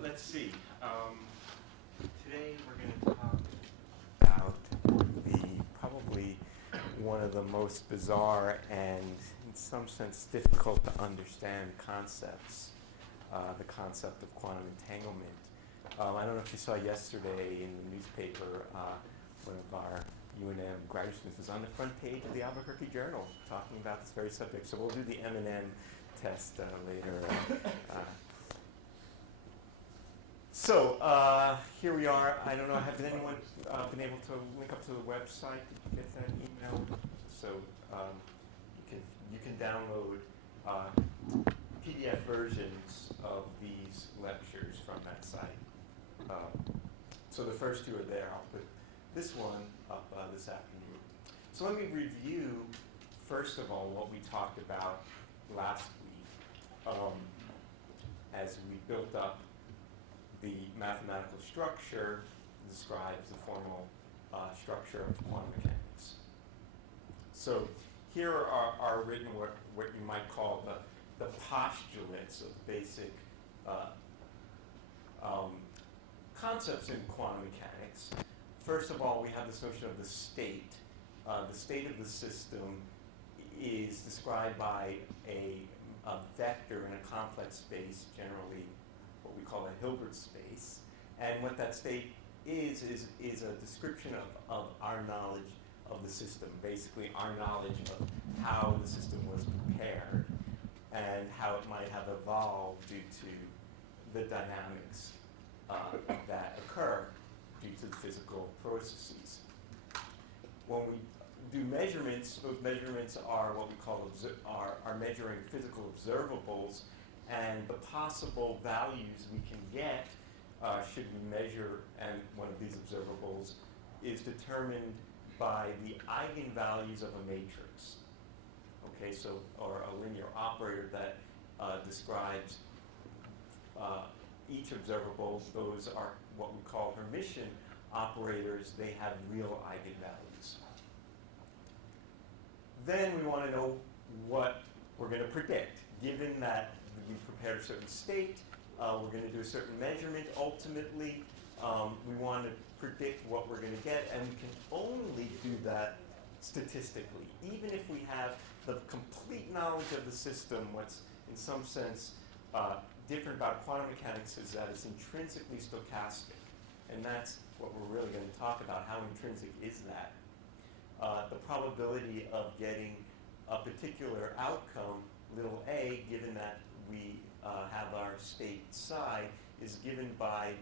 Let's see. Today we're going to talk about probably one of the most bizarre and, in some sense, difficult to understand concepts, the concept of quantum entanglement. I don't know if you saw yesterday in the newspaper, one of our UNM graduate students was on the front page of the Albuquerque Journal talking about this very subject. So we'll do the M&N test later. Here we are. I don't know, has anyone been able to link up to the website? Did you get that email? So you can download PDF versions of these lectures from that site. So the first two are there. I'll put this one up this afternoon. So let me review, first of all, what we talked about last week as we built up the mathematical structure describes the formal structure of quantum mechanics. So here are written what you might call the postulates of basic concepts in quantum mechanics. First of all, we have this notion of the state. The state of the system is described by a vector in a complex space, generally what we call a Hilbert space. And what that state is a description of our knowledge of the system, basically our knowledge of how the system was prepared and how it might have evolved due to the dynamics that occur due to the physical processes. When we do measurements, those measurements are what we call are measuring physical observables, and the possible values we can get should we measure, and one of these observables is determined by the eigenvalues of a matrix. Okay, so, or a linear operator that describes each observable. Those are what we call Hermitian operators. They have real eigenvalues. Then we want to know what we're going to predict. Given that we prepared a certain state, we're going to do a certain measurement. Ultimately, we want to predict what we're going to get, and we can only do that statistically. Even if we have the complete knowledge of the system, what's in some sense different about quantum mechanics is that it's intrinsically stochastic. And that's what we're really going to talk about. How intrinsic is that? The probability of getting a particular outcome, little a, given that we have our state psi, is given by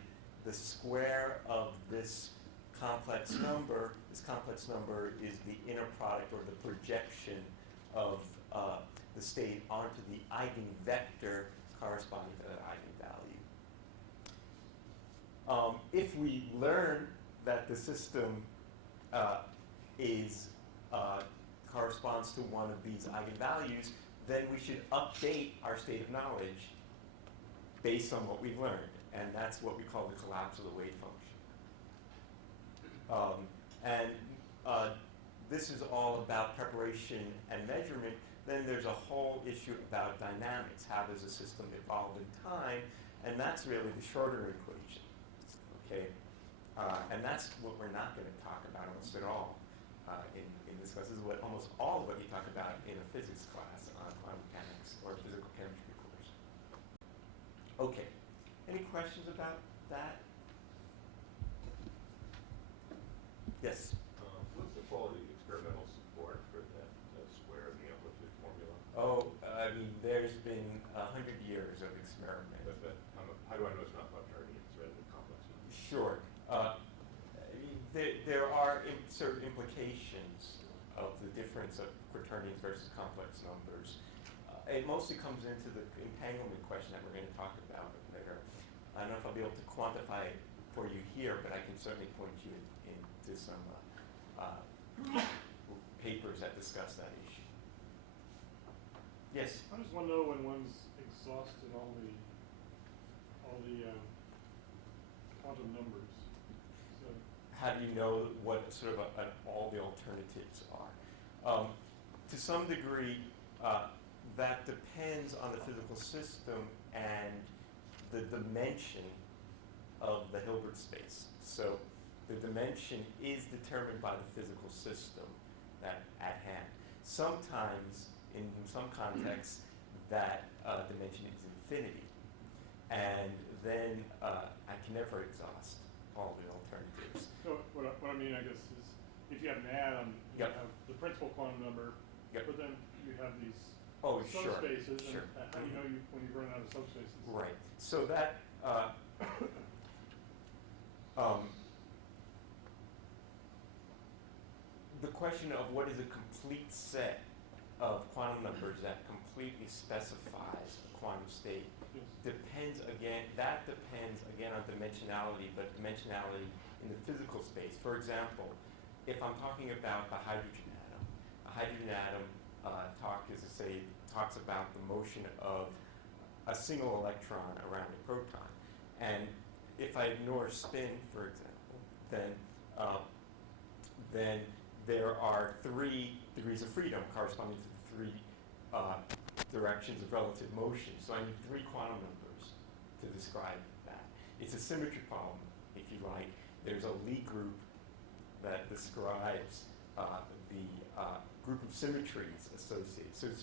the square of this complex number. This complex number is the inner product or the projection of the state onto the eigenvector corresponding to that eigenvalue. If we learn that the system corresponds to one of these eigenvalues, then we should update our state of knowledge based on what we've learned. And that's what we call the collapse of the wave function. This is all about preparation and measurement. Then there's a whole issue about dynamics. How does a system evolve in time? And that's really the Schrödinger equation. Okay? And that's what we're not going to talk about almost at all in this class. This is what almost all of what you talk about in a physics class on quantum mechanics or a physical chemistry course. Okay. Any questions about that? Yes? What's the quality of experimental support for that square of the amplitude formula? Oh, I mean, there's been 100 years of experiment. How do I know it's not quaternions rather than complex numbers? Sure. There are certain implications of the difference of quaternions versus complex numbers. It mostly comes into the entanglement question that we're going to talk about later. I don't know if I'll be able to quantify it for you here, but I can certainly point you into some papers that discuss that issue. Yes? How does one know when one's exhausted all the quantum numbers? So how do you know what sort of all the alternatives are? To some degree, that depends on the physical system and the dimension of the Hilbert space. So the dimension is determined by the physical system that at hand. Sometimes, in some contexts, that dimension is infinity. And then I can never exhaust all the alternatives. So what I mean, I guess, is if you have an atom, you Yep. have the principal quantum number, Yep. but then you have these Oh, sure, subspaces, sure. and how do you know when you run out of subspaces? Right. So that the question of what is a complete set of quantum numbers that completely specifies a quantum state Yes. depends again on dimensionality, but dimensionality in the physical space. For example, if I'm talking about the hydrogen atom, a hydrogen atom talks about the motion of a single electron around a proton. And if I ignore spin, for example, then there are 3 degrees of freedom corresponding to the 3 directions of relative motion. So I need 3 quantum numbers to describe that. It's a symmetry problem, if you like. There's a Lie group that describes the group of symmetries associated. So it's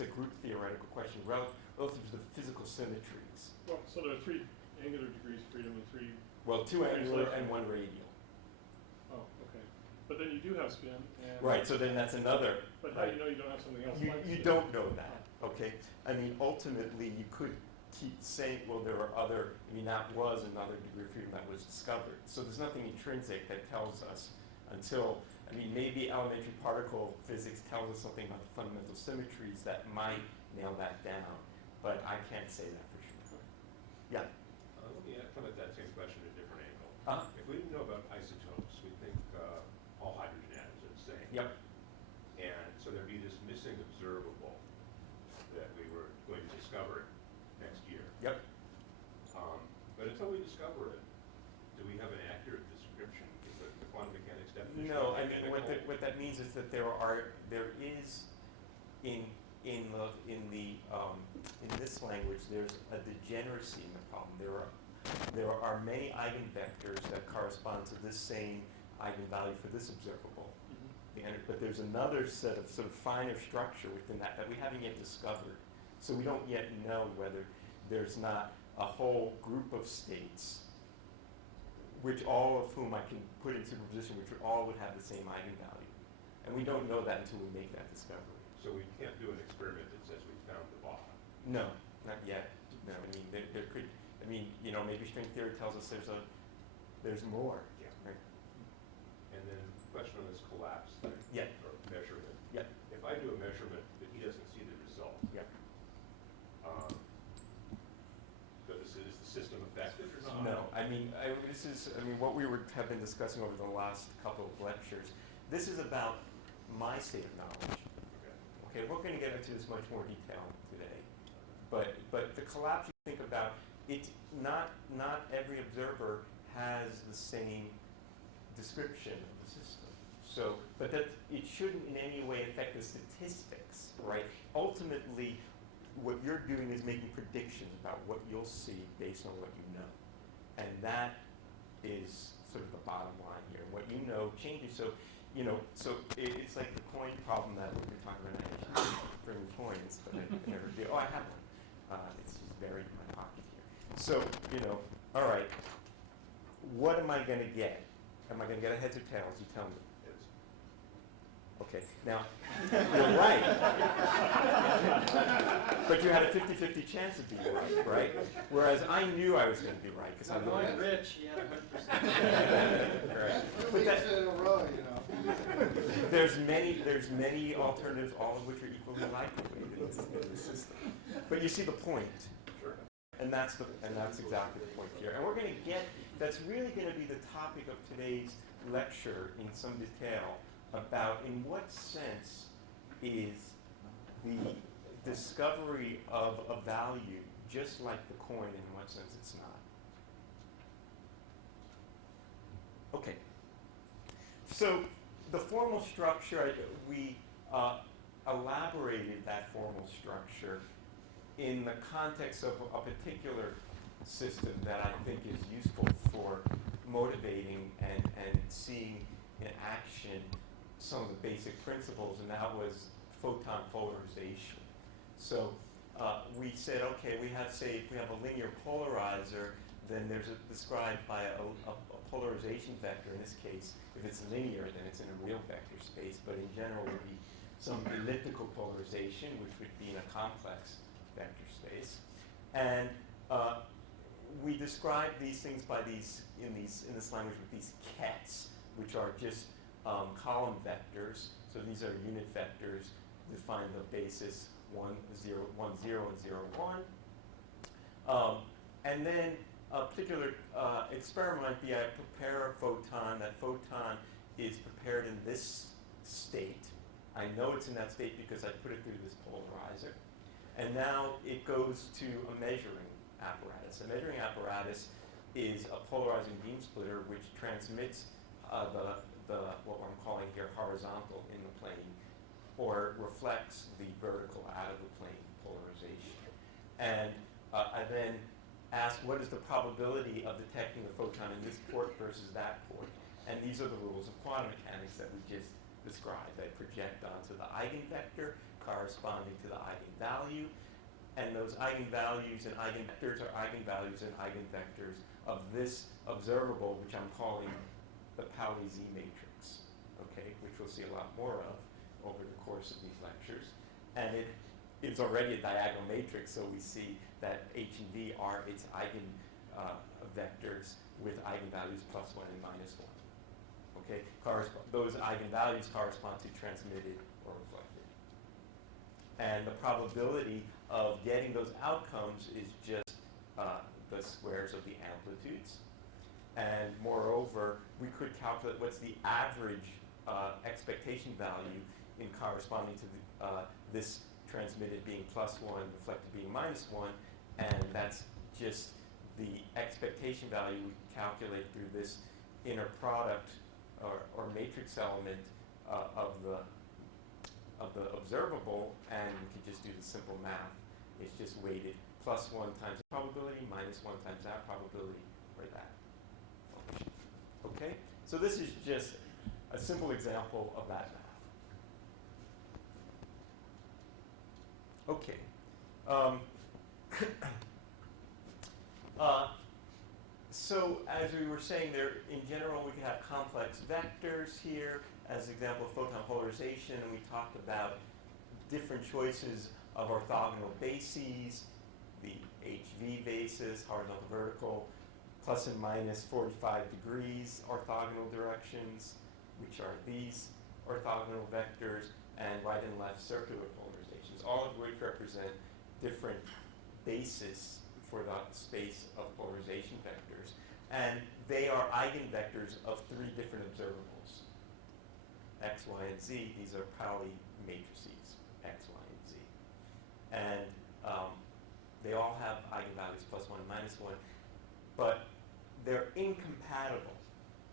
a group theoretical question relative to the physical symmetries. Well, so there are 3 angular degrees of freedom and 3. Well, 2 angular and 1 radial. Oh, okay. But then you do have spin. And Right, so then that's another. But how do you know you don't have something else like You spin? don't know that, okay? I mean, ultimately, you could keep saying, well, there are that was another degree of freedom that was discovered. So there's nothing intrinsic that tells us maybe elementary particle physics tells us something about the fundamental symmetries that might nail that down, but I can't say that for sure. Yeah? Let me come at that same question at a different angle. Uh-huh. If we didn't know about isotopes, we'd think all hydrogen atoms are the same. Yep. And so there'd be this missing observable that we were going to discover next year. Yep. But until we discover it, do we have an accurate description? Is the quantum mechanics definition No, I mean, identical? what that means is that there is in this language, there's a degeneracy in the problem. There are many eigenvectors that correspond to this same eigenvalue for this observable. But there's another set of sort of finer structure within that we haven't yet discovered. So we don't yet know whether there's not a whole group of states, which all of whom I can put in superposition, which all would have the same eigenvalue. And we don't know that until we make that discovery. So we can't do an experiment that says we found the bottom. No, not yet. No, I mean, there could, maybe string theory tells us there's more. Yeah. Right? And then question on this collapse thing. Yeah. Or measurement. Yeah. If I do a measurement but he doesn't see the result, Yeah. is the system affected or not? No, what we have been discussing over the last couple of lectures. This is about my state of knowledge. Okay. Okay, we're going to get into this much more detail today, but the collapse you think about, not every observer has the same description of the system. So, but that it shouldn't in any way affect the statistics, right? Ultimately, what you're doing is making predictions about what you'll see based on what you know, and that is sort of the bottom line here. What you know changes. So, it's like the coin problem that we were talking about. I should bring coins, but I never do. Oh, I have one. It's just buried in my pocket here. So, all right. What am I going to get? Am I going to get a heads or tails? You tell me. Okay, now, you're right. But you had a 50-50 chance of being right? Whereas I knew I was going to be right because I'm going the rich, yeah, 100%. Right. Two weeks in a row, There's many alternatives, all of which are equally likely in the system. But you see the point. Sure. And that's exactly the point here. And we're going to that's really going to be the topic of today's lecture in some detail about in what sense is the discovery of a value just like the coin and in what sense it's not. Okay. So the formal structure, we elaborated that formal structure in the context of a particular system that I think is useful for motivating and seeing in action some of the basic principles, and that was photon polarization. So we said, okay, we have, say, if we have a linear polarizer, then there's described by a polarization vector. In this case, if it's linear, then it's in a real vector space, but in general would be some elliptical polarization, which would be in a complex vector space. And we describe these things by in this language with these kets, which are just column vectors. So these are unit vectors, define the basis 1, 0, 1, 0, and 0, 1. And then a particular experiment might be I prepare a photon. That photon is prepared in this state. I know it's in that state because I put it through this polarizer. And now it goes to a measuring apparatus. A measuring apparatus is a polarizing beam splitter which transmits what I'm calling here horizontal in the plane, or reflects the vertical out of the plane polarization. And I then ask what is the probability of detecting the photon in this port versus that port. And these are the rules of quantum mechanics that we just described. They project onto the eigenvector corresponding to the eigenvalue. And those eigenvalues and eigenvectors are eigenvalues and eigenvectors of this observable, which I'm calling the Pauli Z matrix, okay, which we'll see a lot more of over the course of these lectures. And it's already a diagonal matrix, so we see that H and V are its eigenvectors with eigenvalues +1 and -1. Okay, those eigenvalues correspond to transmitted or reflected. And the probability of getting those outcomes is just the squares of the amplitudes. And moreover, we could calculate what's the average expectation value in corresponding to this transmitted being +1, reflected being -1, and that's just the expectation value we calculate through this inner product or matrix element of the observable, and we could just do the simple math. It's just weighted +1 times the probability, -1 times that probability, or that function. Okay? So this is just a simple example of that math. Okay. So as we were saying there, in general, we can have complex vectors here as an example of photon polarization, and we talked about different choices of orthogonal bases, the HV basis, horizontal, vertical, plus and minus 45 degrees orthogonal directions, which are these orthogonal vectors, and right and left circular polarizations, all of which represent different bases for the space of polarization vectors. And they are eigenvectors of 3 different observables, X, Y, and Z. These are Pauli matrices, X, Y, and Z. And they all have eigenvalues +1 and -1, but they're incompatible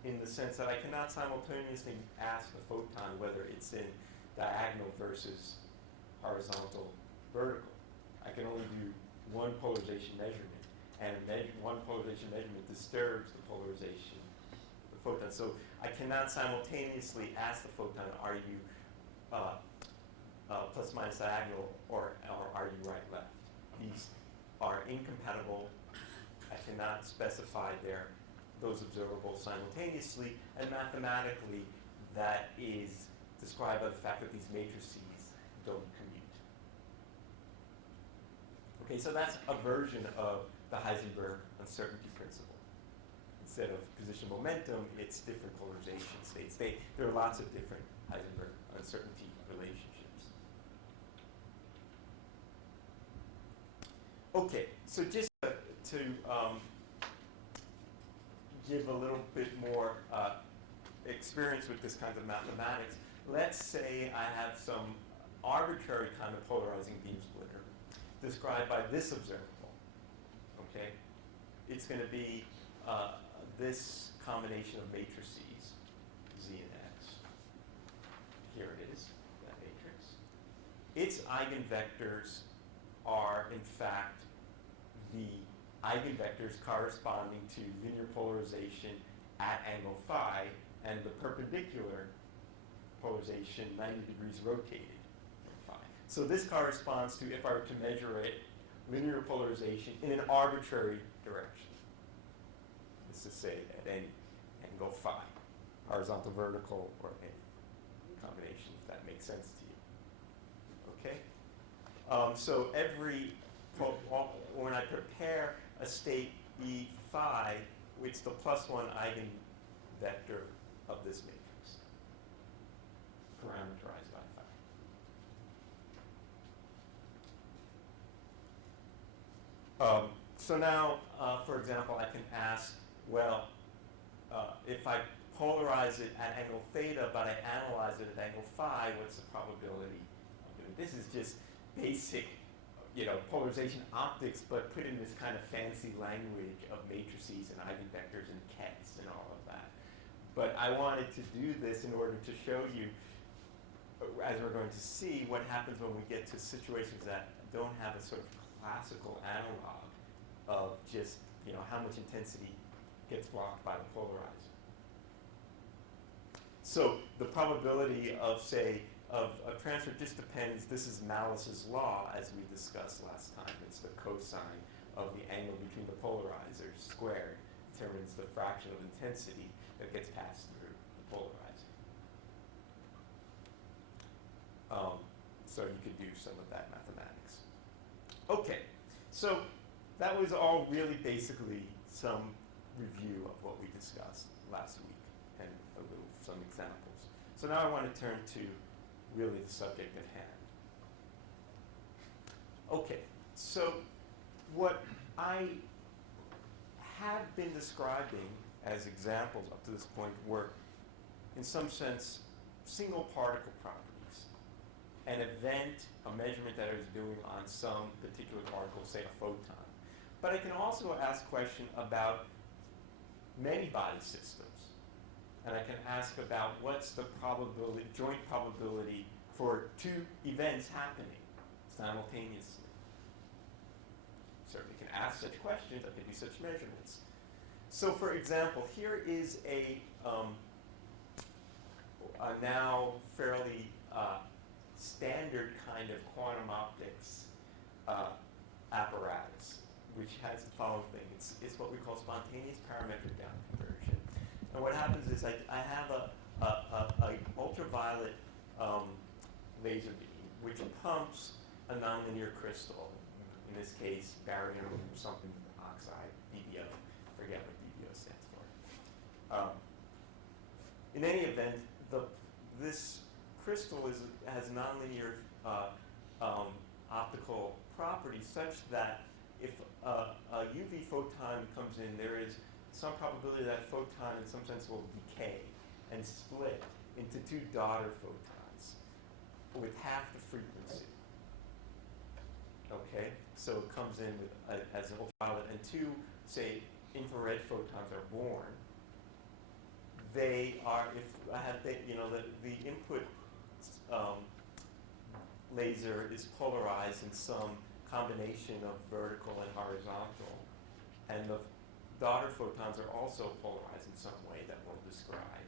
in the sense that I cannot simultaneously ask the photon whether it's in diagonal versus horizontal, vertical. I can only do one polarization measurement, and one polarization measurement disturbs the polarization of the photon. So I cannot simultaneously ask the photon, are you plus minus diagonal, or are you right left? These are incompatible. I cannot specify those observables simultaneously, and mathematically that is described by the fact that these matrices don't commute. Okay, so that's a version of the Heisenberg uncertainty principle. Instead of position momentum, it's different polarization states. There are lots of different Heisenberg uncertainty relationships. Okay, so just to give a little bit more experience with this kind of mathematics, let's say I have some arbitrary kind of polarizing beam splitter described by this observable. Okay, it's going to be this combination of matrices, Z and X. Here it is, that matrix. Its eigenvectors are, in fact, the eigenvectors corresponding to linear polarization at angle phi, and the perpendicular polarization 90 degrees rotated from phi. So this corresponds to, if I were to measure it, linear polarization in an arbitrary direction. This is, say, at any angle phi, horizontal, vertical, or any combination, if that makes sense to you. Okay? So when I prepare a state E phi, it's the +1 eigenvector of this matrix, parameterized by phi. So now, for example, I can ask, well, if I polarize it at angle theta, but I analyze it at angle phi, what's the probability of doing it? This is just basic, polarization optics, but put in this kind of fancy language of matrices and eigenvectors and kets and all of that. But I wanted to do this in order to show you, as we're going to see, what happens when we get to situations that don't have a sort of classical analog of just, how much intensity gets blocked by the polarizer. So the probability of, say, of transfer just depends. This is Malice's law, as we discussed last time. It's the cosine of the angle between the polarizers squared determines the fraction of intensity that gets passed through the polarizer. So you could do some of that mathematics. Okay, so that was all really basically some review of what we discussed last week and some examples. So now I want to turn to really the subject at hand. Okay, so what I have been describing as examples up to this point were, in some sense, single particle properties. An event, a measurement that I was doing on some particular particle, say a photon. But I can also ask questions about many body systems. And I can ask about what's the probability, joint probability for two events happening simultaneously. Certainly can ask such questions, I can do such measurements. So for example, here is a now fairly standard kind of quantum optics apparatus, which has the following thing. It's what we call spontaneous parametric down conversion. And what happens is I have a ultraviolet laser beam, which pumps a nonlinear crystal, in this case, barium something oxide, BBO, forget what BBO stands for. In any event, this crystal has nonlinear optical properties such that if a UV photon comes in, there is some probability that photon in some sense will decay and split into two daughter photons with half the frequency. Okay, so it comes in with as an ultraviolet, and two, say, infrared photons are born. They are, if I have, the input laser is polarized in some combination of vertical and horizontal, and the daughter photons are also polarized in some way that we'll describe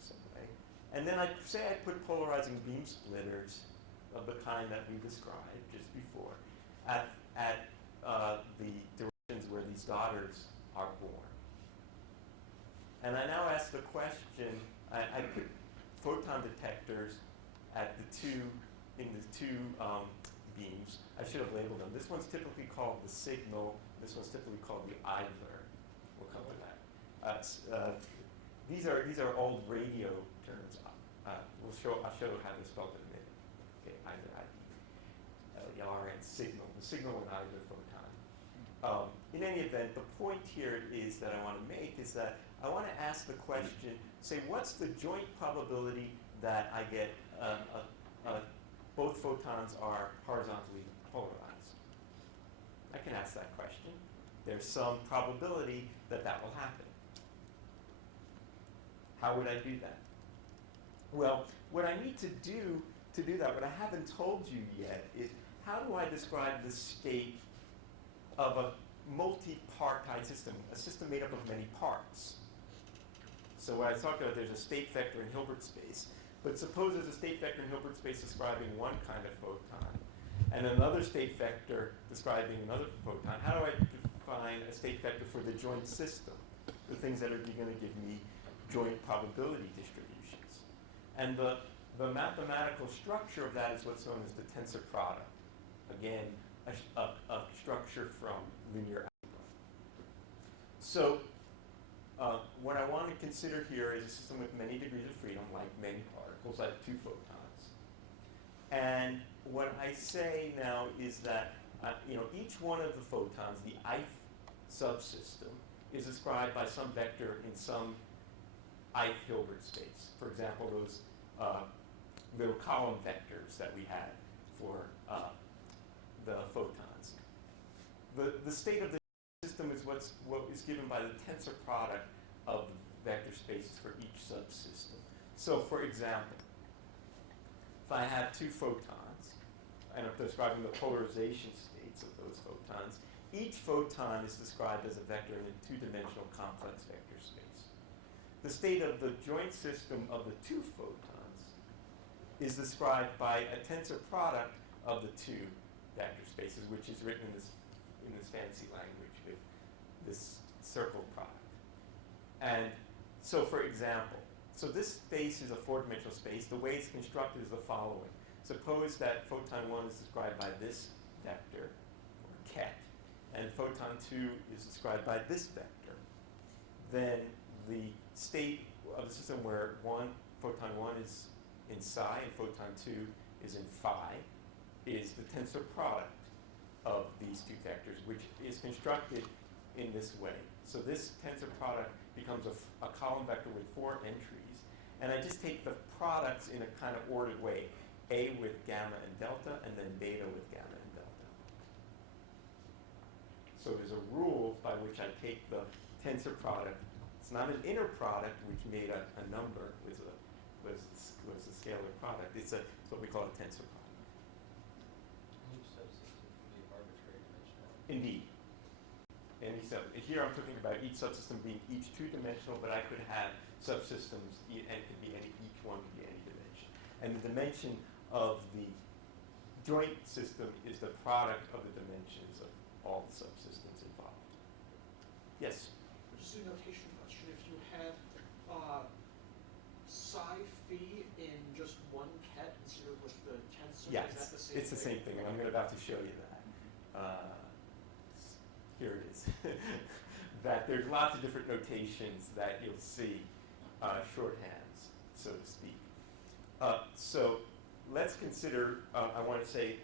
some way. And then I put polarizing beam splitters of the kind that we described just before at the directions where these daughters are born. And I now ask the question, I put photon detectors at in the two beams. I should have labeled them. This one's typically called the signal. This one's typically called the idler. We'll come to that. These are old radio terms. I'll show you how they're spelled in a minute. Okay, idler, LER, and signal. The signal and idler photon. In any event, the point here is that I want to make is that I want to ask the question, say, what's the joint probability that I get both photons are horizontally polarized? I can ask that question. There's some probability that that will happen. How would I do that? Well, what I need to do that, what I haven't told you yet, is how do I describe the state of multi-partite system, a system made up of many parts. So when I talked about there's a state vector in Hilbert space, but suppose there's a state vector in Hilbert space describing one kind of photon, and another state vector describing another photon. How do I define a state vector for the joint system? The things that are going to give me joint probability distributions. And the mathematical structure of that is what's known as the tensor product. Again, a structure from linear algebra. So what I want to consider here is a system with many degrees of freedom, like many particles, like 2 photons. And what I say now is that each one of the photons, the ith subsystem, is described by some vector in some ith Hilbert space. For example, those little column vectors that we had for the photons. The state of the system is what is given by the tensor product of the vector spaces for each subsystem. So for example, if I have 2 photons, and I'm describing the polarization states of those photons, each photon is described as a vector in a 2-dimensional complex vector space. The state of the joint system of the 2 photons is described by a tensor product of the 2 vector spaces, which is written in this fancy language with this circle product. And so for example, so this space is a 4-dimensional space. The way it's constructed is the following. Suppose that photon 1 is described by this vector, or ket, and photon 2 is described by this vector. Then the state of the system where photon 1 is in psi and photon 2 is in phi is the tensor product of these 2 vectors, which is constructed in this way. So this tensor product becomes a column vector with 4 entries, and I just take the products in a kind of ordered way, A with gamma and delta, and then beta with gamma and delta. So there's a rule by which I take the tensor product. It's not an inner product, which made a number, was a scalar product. It's what we call a tensor product. Each subsystem can be arbitrary dimensionality. Indeed. Here I'm talking about each subsystem being each 2-dimensional, but I could have subsystems, and it could be each one could be any dimension. And the dimension of the joint system is the product of the dimensions of all the subsystems involved. Yes? Just a notation question. If you had psi phi in just one ket instead of with the tensor, Yes, is that the same it's the same thing, and I'm about to show you that. Here it is. That there's lots of different notations that you'll see, shorthands, so to speak. So let's consider, I want to say,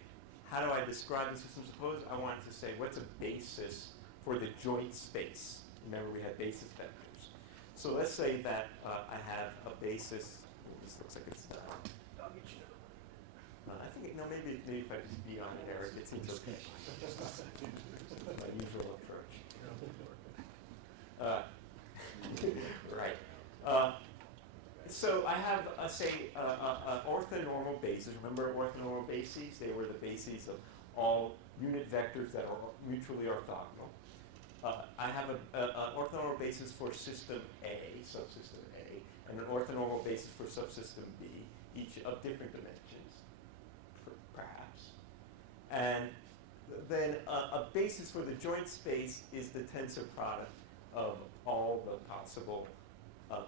how do I describe the system? Suppose I wanted to say, what's a basis for the joint space? Remember, we had basis vectors. So let's say that I have a basis. This looks like it's I think, maybe if I just be on air, it seems okay. This is my usual approach. Right. So I have, say, orthonormal bases. Remember orthonormal bases? They were the bases of all unit vectors that are mutually orthogonal. I have an orthonormal basis for system A, subsystem A, and an orthonormal basis for subsystem B, each of different dimensions, perhaps. And then a basis for the joint space is the tensor product of all the possible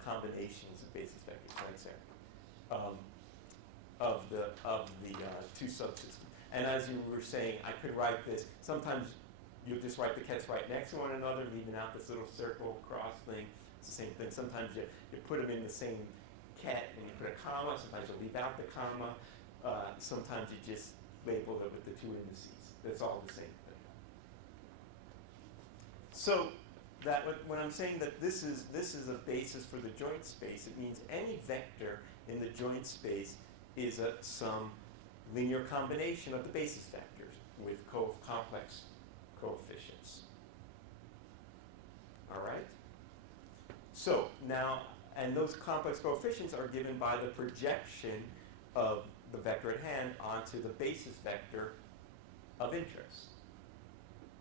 combinations of basis vectors, right, Sarah? Of the 2 subsystems. And as you were saying, I could write this. Sometimes you'll just write the kets right next to one another, leaving out this little circle cross thing. It's the same thing. Sometimes you put them in the same ket and you put a comma. Sometimes you leave out the comma. Sometimes you just label it with the 2 indices. That's all the same thing. So that when I'm saying that this is a basis for the joint space, it means any vector in the joint space is some linear combination of the basis vectors with complex coefficients. All right? So now, and those complex coefficients are given by the projection of the vector at hand onto the basis vector of interest.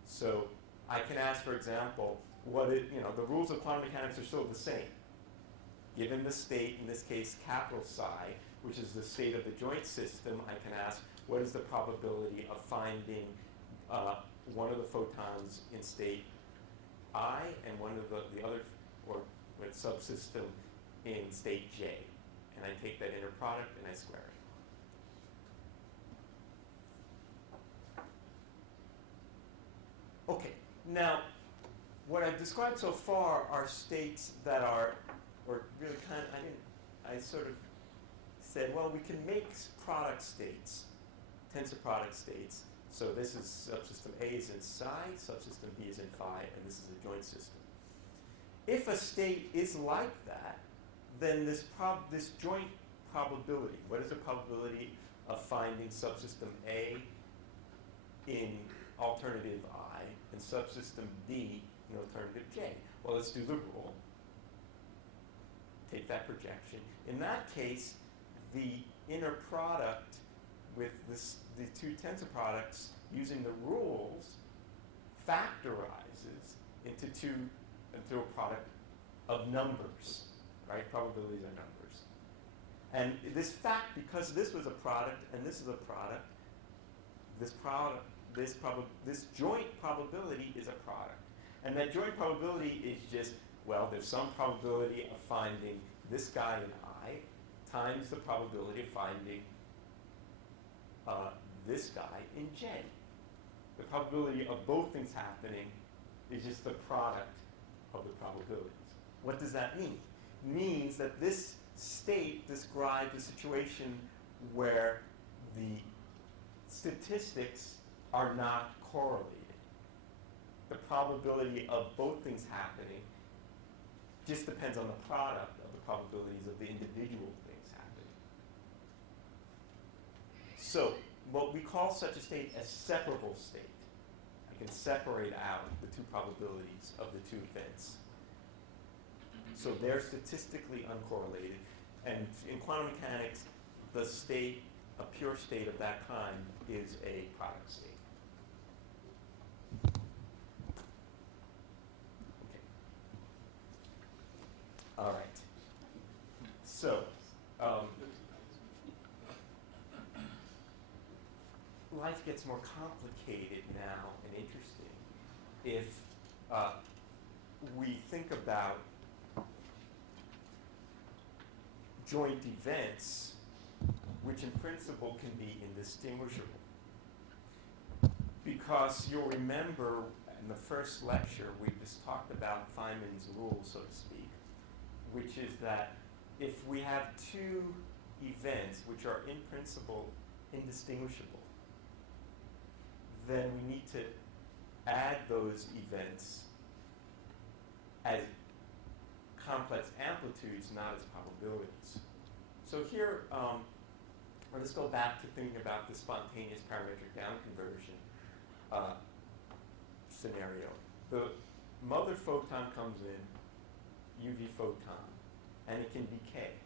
So I can ask, for example, the rules of quantum mechanics are still the same. Given the state, in this case capital psi, which is the state of the joint system, I can ask, what is the probability of finding one of the photons in state I and one of the other, or subsystem in state J? And I take that inner product and I square it. Okay, now what I've described so far are states that are, or really I sort of said, well, we can make product states, tensor product states. So this is subsystem A is in psi, subsystem B is in phi, and this is a joint system. If a state is like that, then this joint probability, what is the probability of finding subsystem A in alternative I and subsystem D in alternative J? Well, let's do the rule. Take that projection. In that case, the inner product with the two tensor products using the rules factorizes into a product of numbers, right? Probabilities are numbers. And this fact, because this was a product and this is a product, this joint probability is a product. And that joint probability is just, well, there's some probability of finding this guy in I times the probability of finding this guy in J. The probability of both things happening is just the product of the probabilities. What does that mean? It means that this state describes a situation where the statistics are not correlated. The probability of both things happening just depends on the product of the probabilities of the individual things happening. So, what we call such a state a separable state. I can separate out the two probabilities of the two events. So they're statistically uncorrelated. And in quantum mechanics, the state, a pure state of that kind, is a product state. Okay. All right. So, life gets more complicated now and interesting if we think about joint events, which in principle can be indistinguishable. Because you'll remember in the first lecture, we just talked about Feynman's rule, so to speak, which is that if we have two events which are in principle indistinguishable, then we need to add those events as complex amplitudes, not as probabilities. So here, let's go back to thinking about the spontaneous parametric down conversion scenario. The mother photon comes in, UV photon, and it can decay.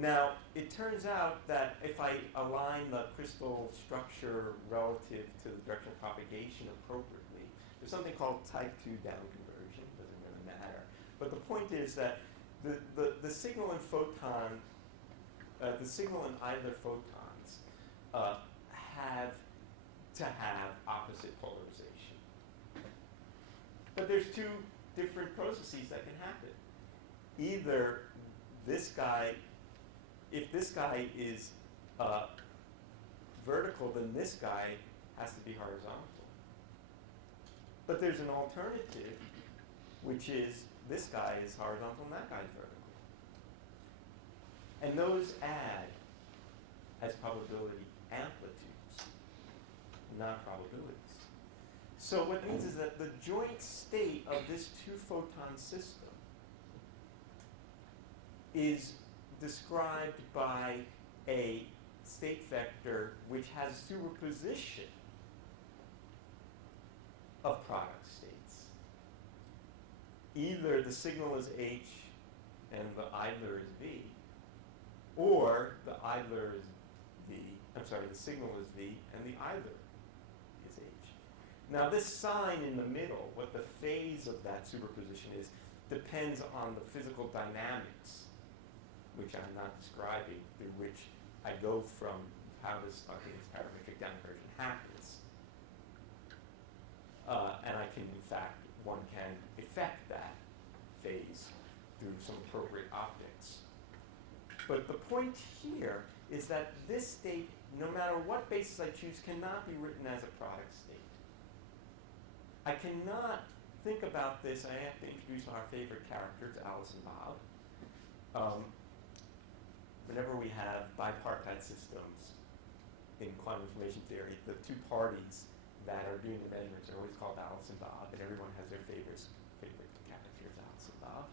Now, it turns out that if I align the crystal structure relative to the direction of propagation appropriately, there's something called type 2 down conversion, doesn't really matter. But the point is that the signal in photon, the signal in either photons have to have opposite polarization. But there's two different processes that can happen. Either this guy, if this guy is vertical, then this guy has to be horizontal. But there's an alternative, which is this guy is horizontal and that guy is vertical. And those add as probability amplitudes, not probabilities. So what it means is that the joint state of this two-photon system is described by a state vector which has superposition of product states. Either the signal is H and the idler is V, or the idler is V, I'm sorry, the signal is V and the idler is H. Now this sign in the middle, what the phase of that superposition is, depends on the physical dynamics, which I'm not describing, through which I go from how this parametric down conversion happens. And I can, in fact, one can effect that phase through some appropriate optics. But the point here is that this state, no matter what basis I choose, cannot be written as a product state. I cannot think about this, I have to introduce our favorite characters, Alice and Bob. Whenever we have bipartite systems in quantum information theory, the two parties that are doing the measurements are always called Alice and Bob, and everyone has their favorite characters, Alice and Bob.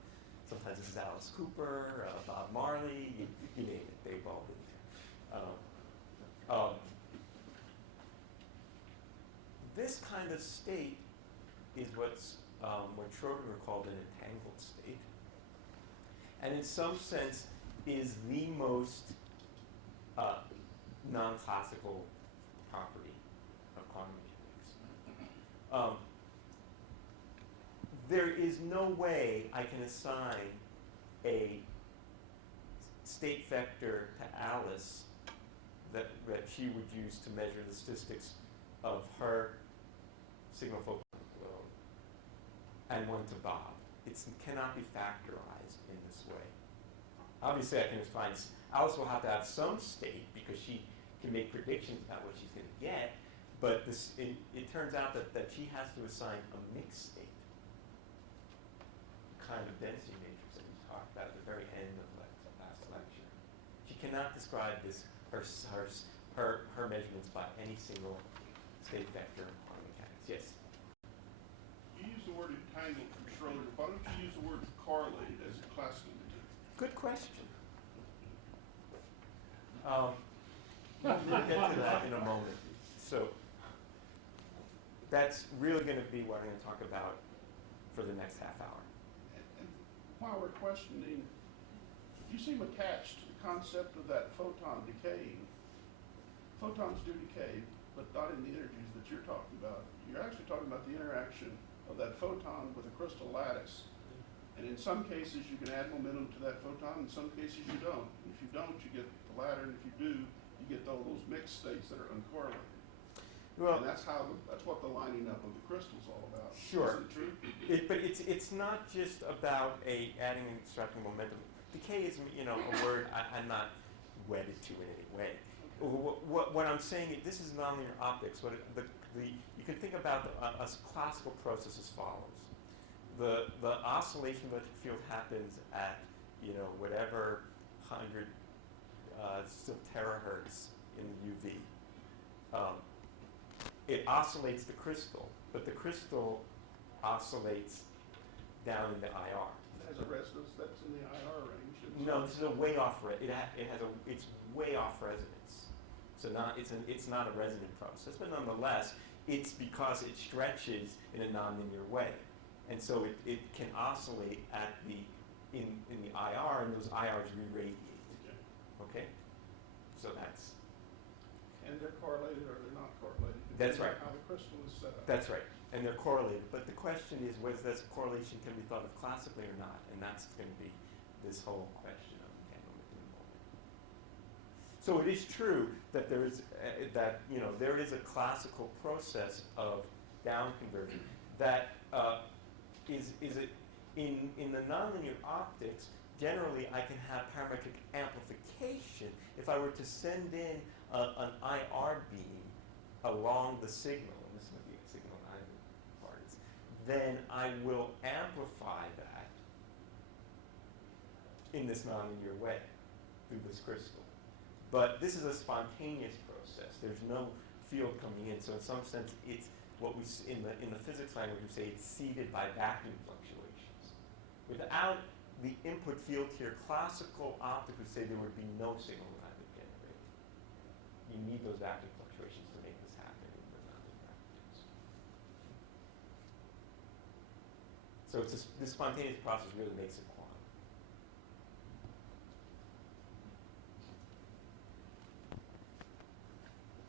Sometimes this is Alice Cooper, Bob Marley, you name it, they've all been there. This kind of state is what Schrodinger called an entangled state, and in some sense is the most non-classical property of quantum mechanics. There is no way I can assign a state vector to Alice that she would use to measure the statistics of her signal photon flow, and one to Bob. It cannot be factorized in this way. Obviously, I can find Alice will have to have some state because she can make predictions about what she's going to get, but it turns out that she has to assign a mixed state, kind of density matrix that we talked about at the very end of the last lecture. She cannot describe her measurements by any single state vector in quantum mechanics. Yes? You use the word entangled from Schrodinger. Why don't you use the word correlated as a classical material? Good question. We'll get to that in a moment. So that's really going to be what I'm going to talk about for the next half hour. And while we're questioning, you seem attached to the concept of that photon decaying. Photons do decay, but not in the energies that you're talking about. You're actually talking about the interaction of that photon with a crystal lattice. And in some cases, you can add momentum to that photon. In some cases, you don't. And if you don't, you get the latter. And if you do, you get all those mixed states that are uncorrelated. Well, and that's what the lining up of the crystal's all about. Sure. Isn't it true? But it's not just about adding and extracting momentum. Decay is a word I'm not wedded to in any way. What I'm saying, this is nonlinear optics. You can think about a classical process as follows. The oscillation of the electric field happens at whatever 100 terahertz in the UV. It oscillates the crystal, but the crystal oscillates down in the IR. It has a resonance that's in the IR range. No, this is a way off. It's way off resonance. So it's not a resonant process, but nonetheless, it's because it stretches in a nonlinear way, and so it can oscillate in the IR, and those IRs re-radiate. Okay, so that's. And they're correlated or they're not correlated. That's right. How the crystal is set up. That's right, and they're correlated. But the question is, whether this correlation can be thought of classically or not, and that's going to be this whole question of entanglement in a moment. So it is true that there is a classical process of down conversion that in the nonlinear optics. Generally, I can have parametric amplification if I were to send in an IR beam along the signal, and this would be a signal in either parties, then I will amplify that in this nonlinear way through this crystal. But this is a spontaneous process. There's no field coming in, so in some sense, it's what we in the physics language we say it's seeded by vacuum fluctuations. Without the input field here, classical optics would say there would be no signal either generated. You need those vacuum fluctuations to make this happen in the nonlinear optics. So this spontaneous process really makes it quantum.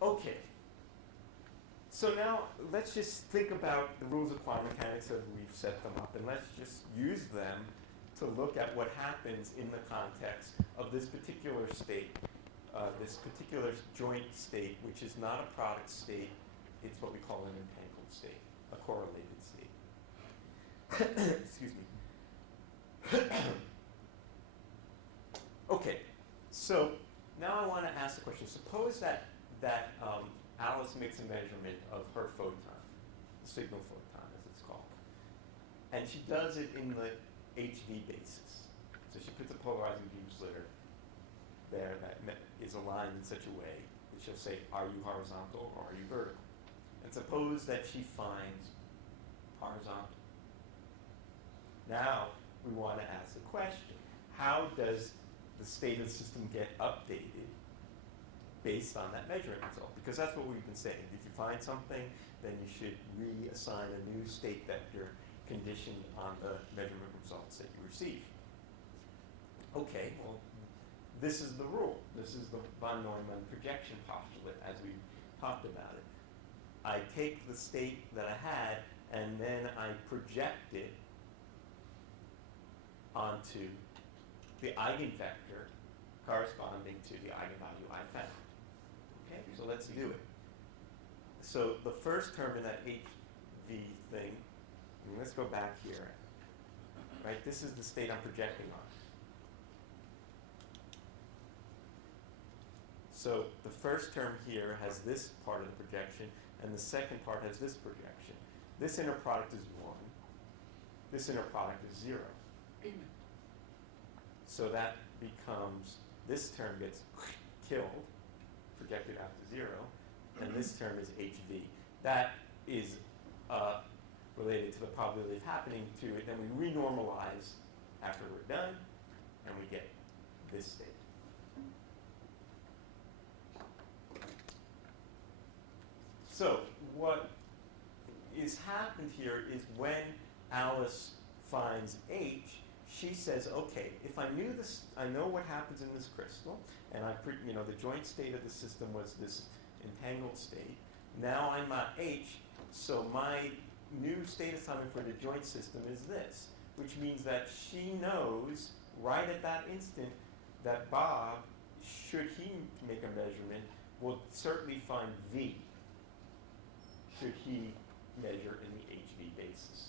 Okay. So now let's just think about the rules of quantum mechanics as we've set them up, and let's just use them to look at what happens in the context of this particular state, this particular joint state, which is not a product state. It's what we call an entangled state, a correlated state. Excuse me. Okay, so now I want to ask the question. Suppose that Alice makes a measurement of her photon, the signal photon as it's called. And she does it in the HV basis. So she puts a polarizing beam slitter there that is aligned in such a way that she'll say, are you horizontal or are you vertical? And suppose that she finds horizontal. Now we want to ask the question, how does the state of the system get updated based on that measurement result? Because that's what we've been saying. If you find something, then you should reassign a new state vector conditioned on the measurement results that you receive. Okay, well, this is the rule. This is the von Neumann projection postulate as we talked about it. I take the state that I had and then I project it onto the eigenvector corresponding to the eigenvalue I found. Okay, so let's do it. So the first term in that HV thing, and let's go back here. Right, this is the state I'm projecting on. So the first term here has this part of the projection, and the second part has this projection. This inner product is 1. This inner product is 0. So that becomes, this term gets killed, projected out to 0, and this term is HV. That is related to the probability of happening to it. Then we renormalize after we're done, and we get this state. So what is happened here is when Alice finds H, she says, okay, if I knew this, I know what happens in this crystal, and the joint state of the system was this entangled state. Now I'm at H, so my new state assignment for the joint system is this, which means that she knows right at that instant that Bob, should he make a measurement, will certainly find V, should he measure in the HV basis.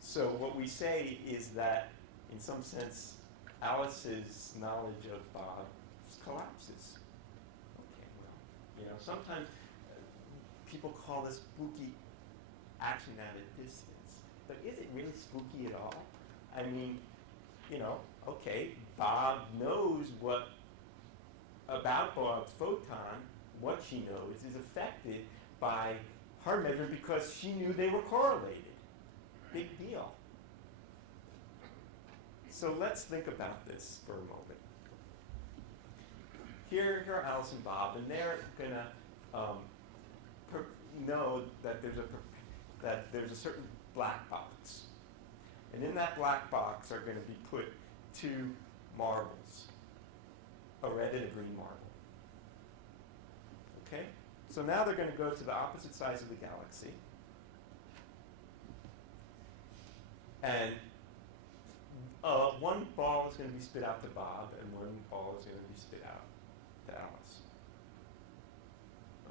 So what we say is that, in some sense, Alice's knowledge of Bob collapses. Okay, well, sometimes people call this spooky action at a distance, but is it really spooky at all? I mean, okay, Bob knows what about Bob's photon, what she knows is affected by her measurement because she knew they were correlated. Big deal. So let's think about this for a moment. Here are Alice and Bob, and they're gonna know that there's a certain black box, and in that black box are going to be put 2 marbles, a red and a green marble. Okay, so now they're going to go to the opposite sides of the galaxy. And one ball is going to be spit out to Bob, and one ball is going to be spit out to Alice.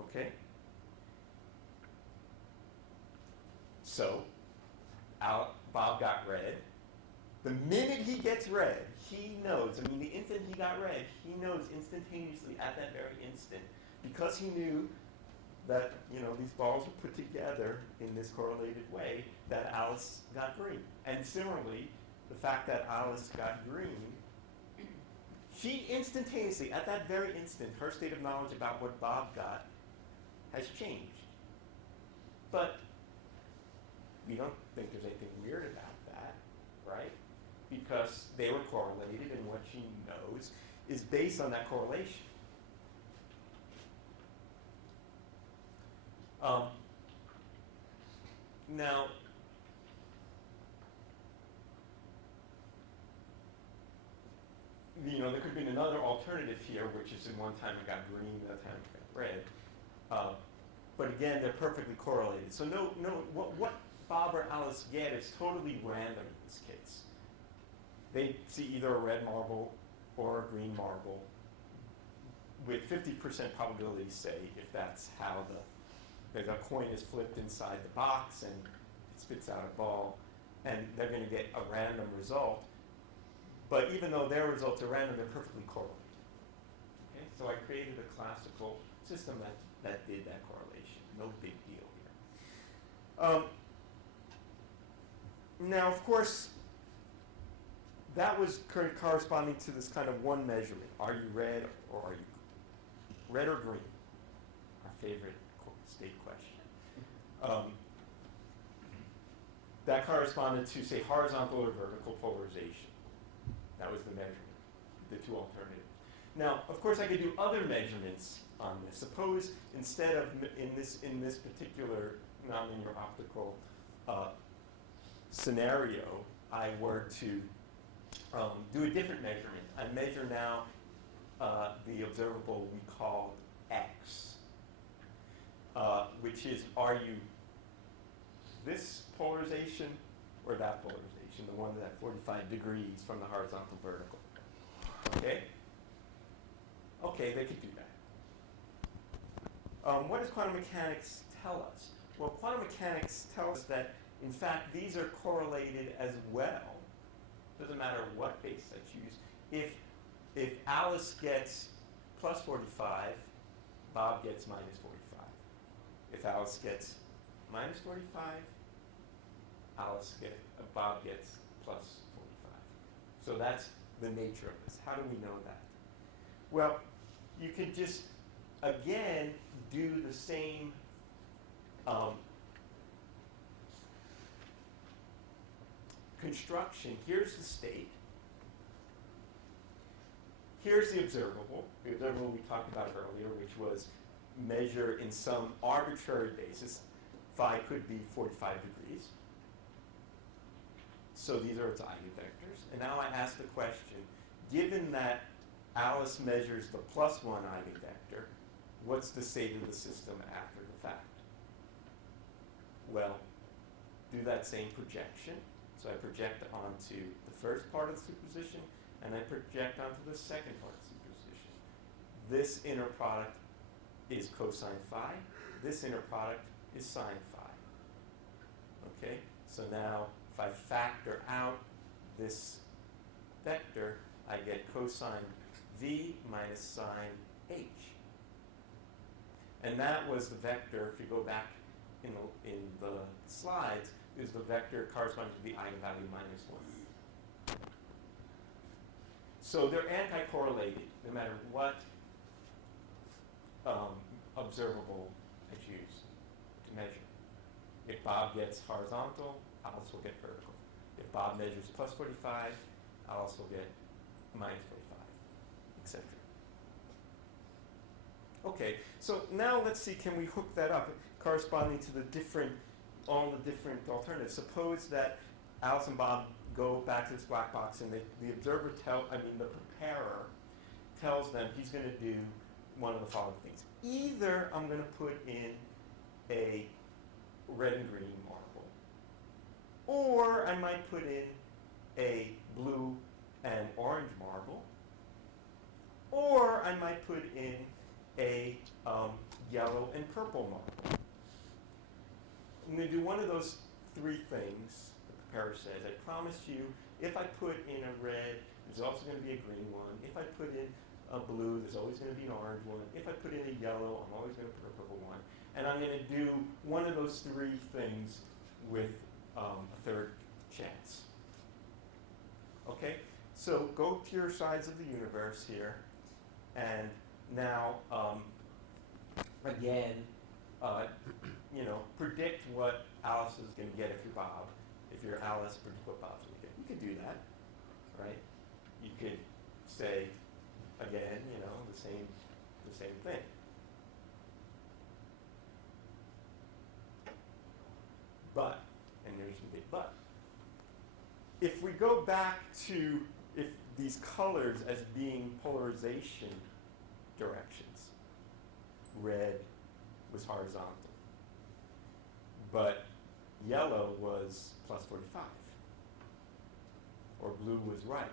Okay? So, Bob got red. The minute he gets red, he knows, the instant he got red, he knows instantaneously at that very instant, because he knew that, these balls were put together in this correlated way, that Alice got green. And similarly, the fact that Alice got green, she instantaneously, at that very instant, her state of knowledge about what Bob got has changed. But we don't think there's anything weird about that, right? Because they were correlated, and what she knows is based on that correlation. Now, there could be another alternative here, which is in one time it got green, the other time it got red. but again, they're perfectly correlated. So what Bob or Alice get is totally random in this case. They see either a red marble or a green marble with 50% probability, say, if that's how the coin is flipped inside the box and it spits out a ball, and they're going to get a random result. But even though their results are random, they're perfectly correlated. Okay? So I created a classical system that did that correlation. No big deal here. Now, of course, that was corresponding to this kind of one measurement. Are you red or are you red or green? Our favorite state question. That corresponded to, say, horizontal or vertical polarization. That was the measurement, the two alternatives. Now, of course, I could do other measurements on this. Suppose instead of in this particular nonlinear optical scenario, I were to do a different measurement. I measure now the observable we call X, which is, are you this polarization or that polarization, the one at 45 degrees from the horizontal vertical? Okay? Okay, they could do that. What does quantum mechanics tell us? Well, quantum mechanics tells us that, in fact, these are correlated as well. Doesn't matter what base I choose. If Alice gets plus 45, Bob gets minus 45. If Alice gets minus 45, Bob gets plus 45. So that's the nature of this. How do we know that? Well, you could just, again, do the same construction. Here's the state. Here's the observable we talked about earlier, which was measure in some arbitrary basis. Phi could be 45 degrees. So these are its eigenvectors. And now I ask the question, given that Alice measures the plus 1 eigenvector, what's the state of the system after the fact? Well, do that same projection. So I project onto the first part of the superposition, and I project onto the second part of the superposition. This inner product is cosine phi. This inner product is sine phi. Okay? So now, if I factor out this vector, I get cosine v minus sine h. And that was the vector, if you go back in the slides, is the vector corresponding to the eigenvalue minus 1. So they're anti-correlated, no matter what observable I choose to measure. If Bob gets horizontal, Alice will get vertical. If Bob measures plus 45, Alice will get minus 45, etc. Okay, so now let's see, can we hook that up corresponding to all the different alternatives? Suppose that Alice and Bob go back to this black box, and the preparer tells them he's going to do one of the following things. Either I'm going to put in a red and green marble, or I might put in a blue and orange marble, or I might put in a yellow and purple marble. I'm going to do one of those three things, the preparer says. I promise you, if I put in a red, there's also going to be a green one. If I put in a blue, there's always going to be an orange one. If I put in a yellow, I'm always going to put a purple one. And I'm going to do one of those three things with a third chance. Okay? So go to your sides of the universe here. And now, again, predict what Alice is going to get if you're Bob. If you're Alice, predict what Bob's going to get. You could do that, right? You could say, again, the same thing. But, and there's the big but. If we go back to these colors as being polarization directions, red was horizontal, but yellow was plus 45, or blue was right.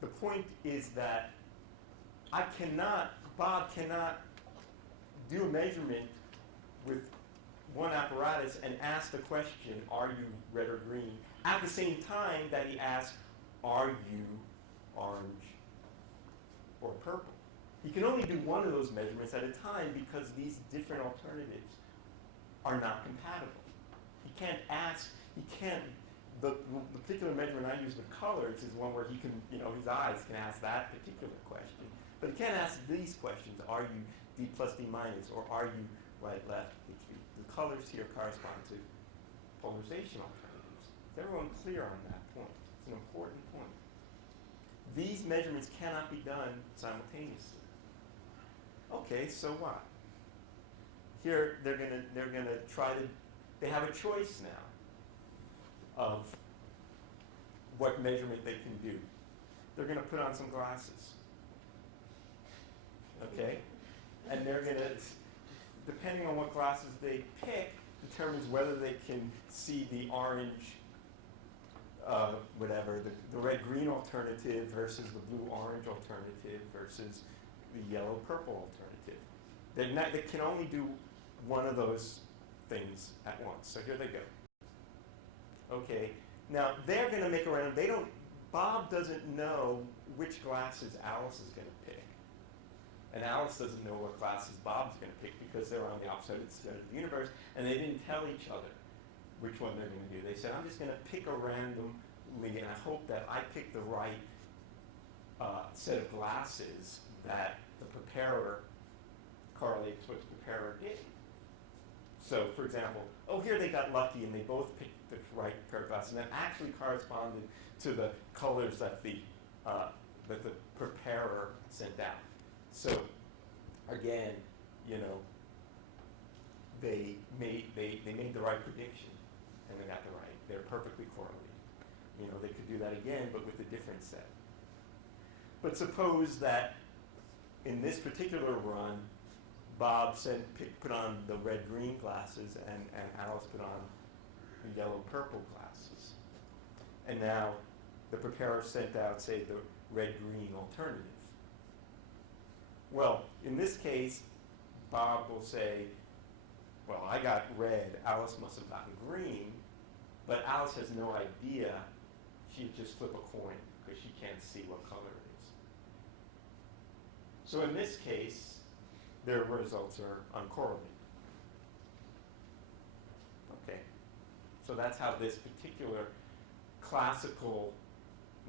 The point is that Bob cannot do a measurement with one apparatus and ask the question, are you red or green, at the same time that he asks, are you orange or purple? He can only do one of those measurements at a time because these different alternatives are not compatible. The particular measurement I use with colors is one where he can, his eyes can ask that particular question. But he can't ask these questions, are you D plus D minus, or are you right, left, HV? The colors here correspond to polarization alternatives. Is everyone clear on that point? It's an important point. These measurements cannot be done simultaneously. Okay, so what? Here they're gonna try to. They have a choice now of what measurement they can do. They're gonna put on some glasses. Okay, and they're gonna, depending on what glasses they pick, determines whether they can see the orange, the red-green alternative versus the blue-orange alternative versus the yellow-purple alternative. They can only do one of those things at once. So here they go. Okay, now they're going to make a random. Bob doesn't know which glasses Alice is going to pick. And Alice doesn't know what glasses Bob's going to pick because they're on the opposite side of the universe, and they didn't tell each other which one they're going to do. They said, I'm just going to pick a randomly, and I hope that I pick the right set of glasses that the preparer correlates what the preparer did. So, for example, here they got lucky and they both picked the right pair of glasses, and that actually corresponded to the colors that the preparer sent out. So, again, they made the right prediction, and they got the right. They're perfectly correlated. They could do that again, but with a different set. But suppose that in this particular run, Bob put on the red-green glasses, and Alice put on the yellow-purple glasses. And now the preparer sent out, say, the red-green alternative. Well, in this case, Bob will say, well, I got red, Alice must have gotten green, but Alice has no idea. She'd just flip a coin because she can't see what color it is. So in this case, their results are uncorrelated. Okay, so that's how this particular classical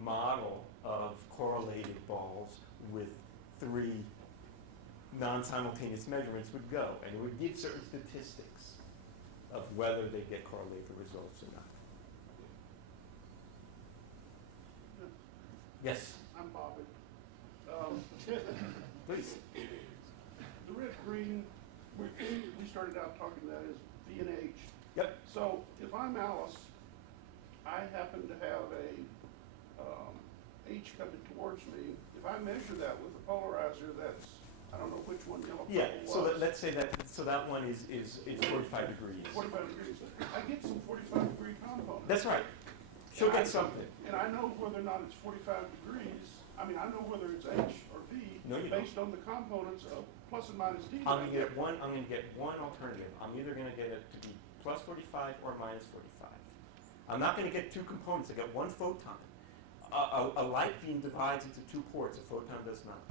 model of correlated balls with 3 non-simultaneous measurements would go, and it would give certain statistics of whether they get correlated results or not. Yes, I'm Bobby. please. The red-green, we started out talking that as V and H. Yep. So if I'm Alice, I happen to have a H coming towards me. If I measure that with a polarizer, that's, I don't know which one yellow purple Yeah. was. So let's say that one is 45 degrees. 45 degrees. I get some 45-degree components. That's right. She'll get something. And I know whether or not it's 45 degrees. I mean, I know whether it's H or V No, you based on the components of plus and minus D. I'm going to get one alternative. I'm either going to get it to be plus 45 or minus 45. I'm not going to get 2 components. I get 1 photon. A light beam divides into 2 ports. A photon does not.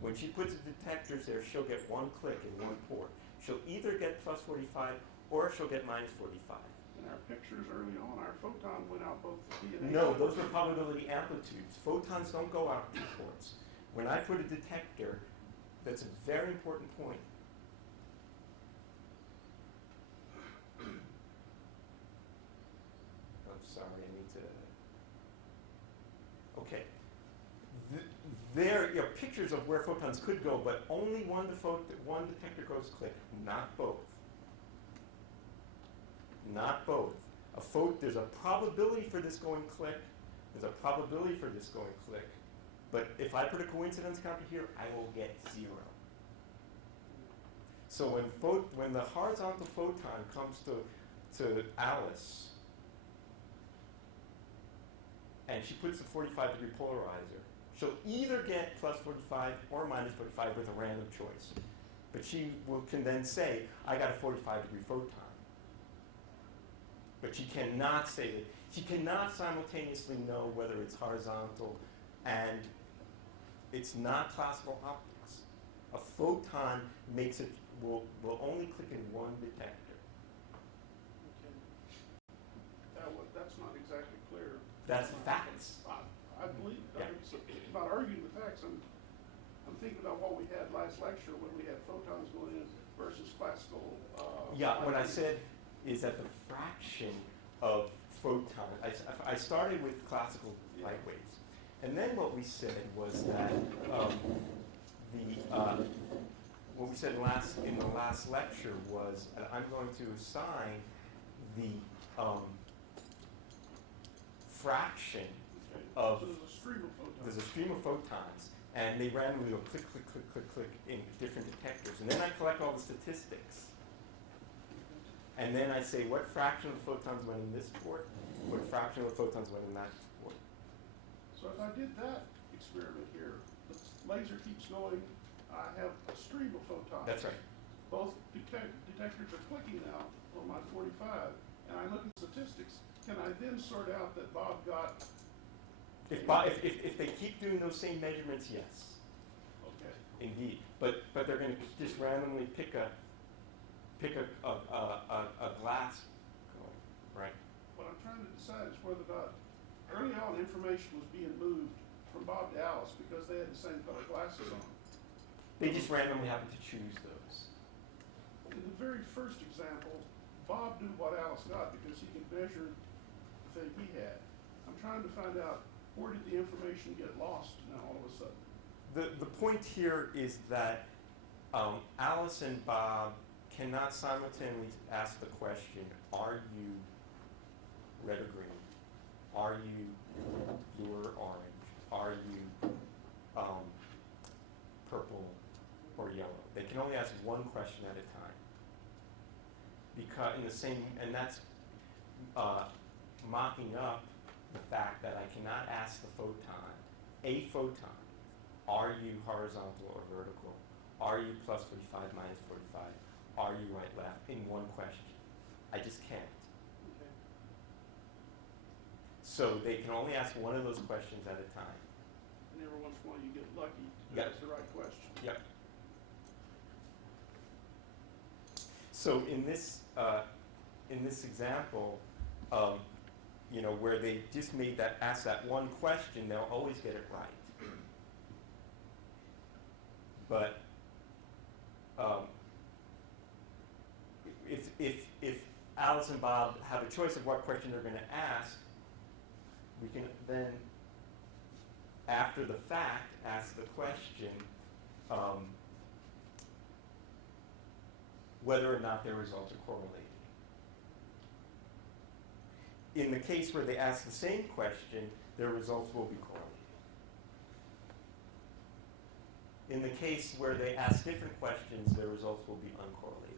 When she puts the detectors there, she'll get 1 click in 1 port. She'll either get plus 45 or she'll get minus 45. In our pictures early on, our photon went out both D and H. No, those were probability amplitudes. Photons don't go out 2 ports. When I put a detector, that's a very important point. I'm sorry, I need to. Okay. There are pictures of where photons could go, but only one detector goes click, not both. Not both. There's a probability for this going click. There's a probability for this going click. But if I put a coincidence counter here, I will get 0. So when the horizontal photon comes to to Alice, and she puts the 45-degree polarizer, she'll either get plus 45 or minus 45 with a random choice. But can then say, I got a 45-degree photon. But she cannot say that. She cannot simultaneously know whether it's horizontal and it's not classical optics. A photon will only click in one detector. Okay. That's not exactly clear. That's facts. I believe, Yeah. I'm not arguing the facts, I'm thinking about what we had last lecture when we had photons going in versus classical. Yeah, what I said is that the fraction of photons, I started with classical light waves. And then what we said was that what we said in the last lecture was I'm going to assign the fraction of, So there's a stream of photons. there's a stream of photons, and they randomly go click, click, click, click, click in different detectors. And then I collect all the statistics. And then I say what fraction of the photons went in this port, what fraction of the photons went in that port. So if I did that experiment here, the laser keeps going, I have a stream of photons. That's right. Both detectors are clicking now on my 45, and I look at statistics. Can I then sort out that Bob got? If they keep doing those same measurements, yes, Okay. indeed. But they're going to just randomly pick a glass going, right? What I'm trying to decide is whether or not early on information was being moved from Bob to Alice because they had the same color glasses on. They just randomly happen to choose those. In the very first example, Bob knew what Alice got because he could measure the thing he had. I'm trying to find out where did the information get lost now all of a sudden. The point here is that Alice and Bob cannot simultaneously ask the question, are you red or green? Are you blue or orange? Are you purple or yellow? They can only ask one question at a time. Because and that's mocking up the fact that I cannot ask the photon, are you horizontal or vertical? Are you plus 45, minus 45? Are you right, left? In one question. I just can't. Okay. So they can only ask one of those questions at a time. And every once in a while you get lucky to Yep. ask the right question. Yep. So in this example, where they just ask that one question, they'll always get it right. But if Alice and Bob have a choice of what question they're going to ask, we can then, after the fact, ask the question whether or not their results are correlated. In the case where they ask the same question, their results will be correlated. In the case where they ask different questions, their results will be uncorrelated.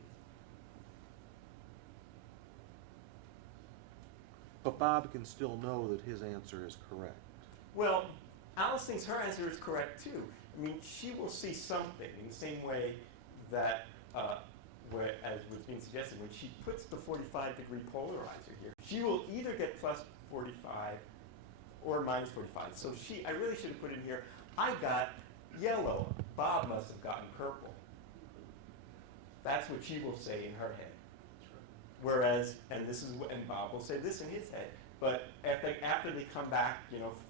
But Bob can still know that his answer is correct. Well, Alice thinks her answer is correct too. I mean, she will see something in the same way that, as was being suggested, when she puts the 45-degree polarizer here, she will either get plus 45 or minus 45. So I really should have put in here, I got yellow. Bob must have gotten purple. That's what she will say in her head. Whereas, and Bob will say this in his head. But after they come back,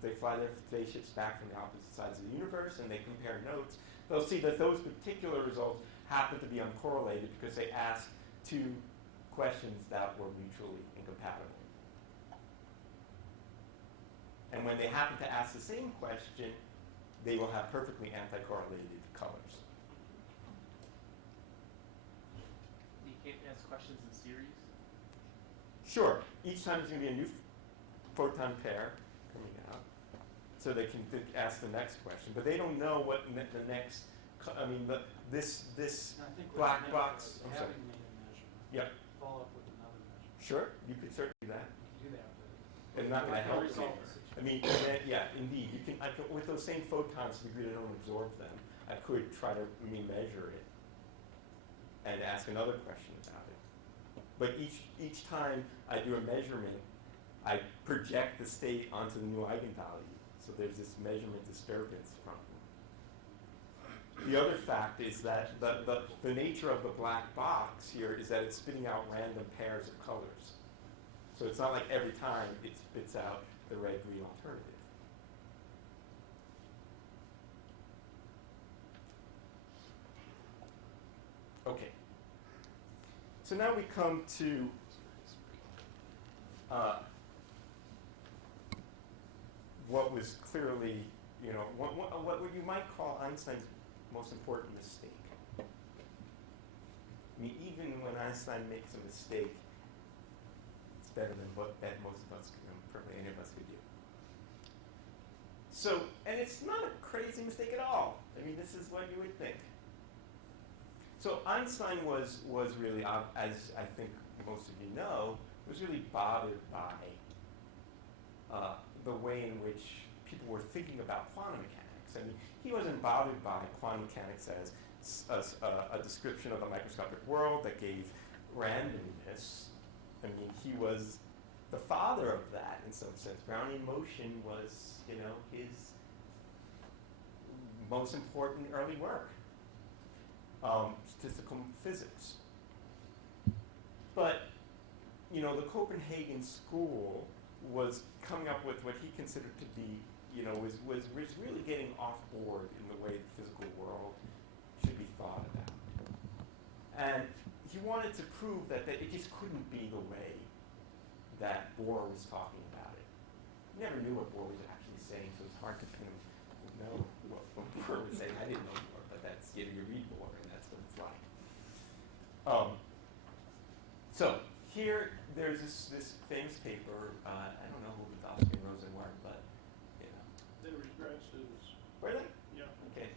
they fly their spaceships back from the opposite sides of the universe and they compare notes, they'll see that those particular results happen to be uncorrelated because they asked two questions that were mutually incompatible. And when they happen to ask the same question, they will have perfectly anti-correlated colors. You can't ask questions in series? Sure, each time there's going to be a new photon pair coming out, so they can ask the next question. But they don't know what the next, this And I think what black you meant box, was I'm sorry. having made a measurement, Yep. follow up with another measurement. Sure, you could certainly do that. You can do that, but. And not gonna Not help gonna you. resolve the situation. I mean, yeah, indeed, I can, with those same photons, to the degree that I don't absorb them, I could try to measure it and ask another question about it. But each time I do a measurement, I project the state onto the new eigenvalue. So there's this measurement disturbance problem. The other fact is that the nature of the black box here is that it's spitting out random pairs of colors. So it's not like every time it spits out the red-green alternative. Okay. So now we come to what was clearly, what you might call Einstein's most important mistake. I mean, even when Einstein makes a mistake, it's better than what most of us, probably any of us could do. So, and it's not a crazy mistake at all. I mean, this is what you would think. So Einstein was really, as I think most of you know, was really bothered by the way in which people were thinking about quantum mechanics. I mean, he wasn't bothered by quantum mechanics as a description of the microscopic world that gave randomness. I mean, he was the father of that in some sense. Brownian motion was, his most important early work. Statistical physics. But, the Copenhagen school was coming up with what he considered to be, was really getting off board in the way the physical world should be thought about. And he wanted to prove that it just couldn't be the way that Bohr was talking about it. He never knew what Bohr was actually saying, so it's hard to pin him to know what Bohr was saying. I didn't know Bohr, but that's, you read Bohr, and that's what it's like. So here, there's this famous paper. I don't know who Widowski and Rosen were, but They were grad students. were they? Yeah. Okay.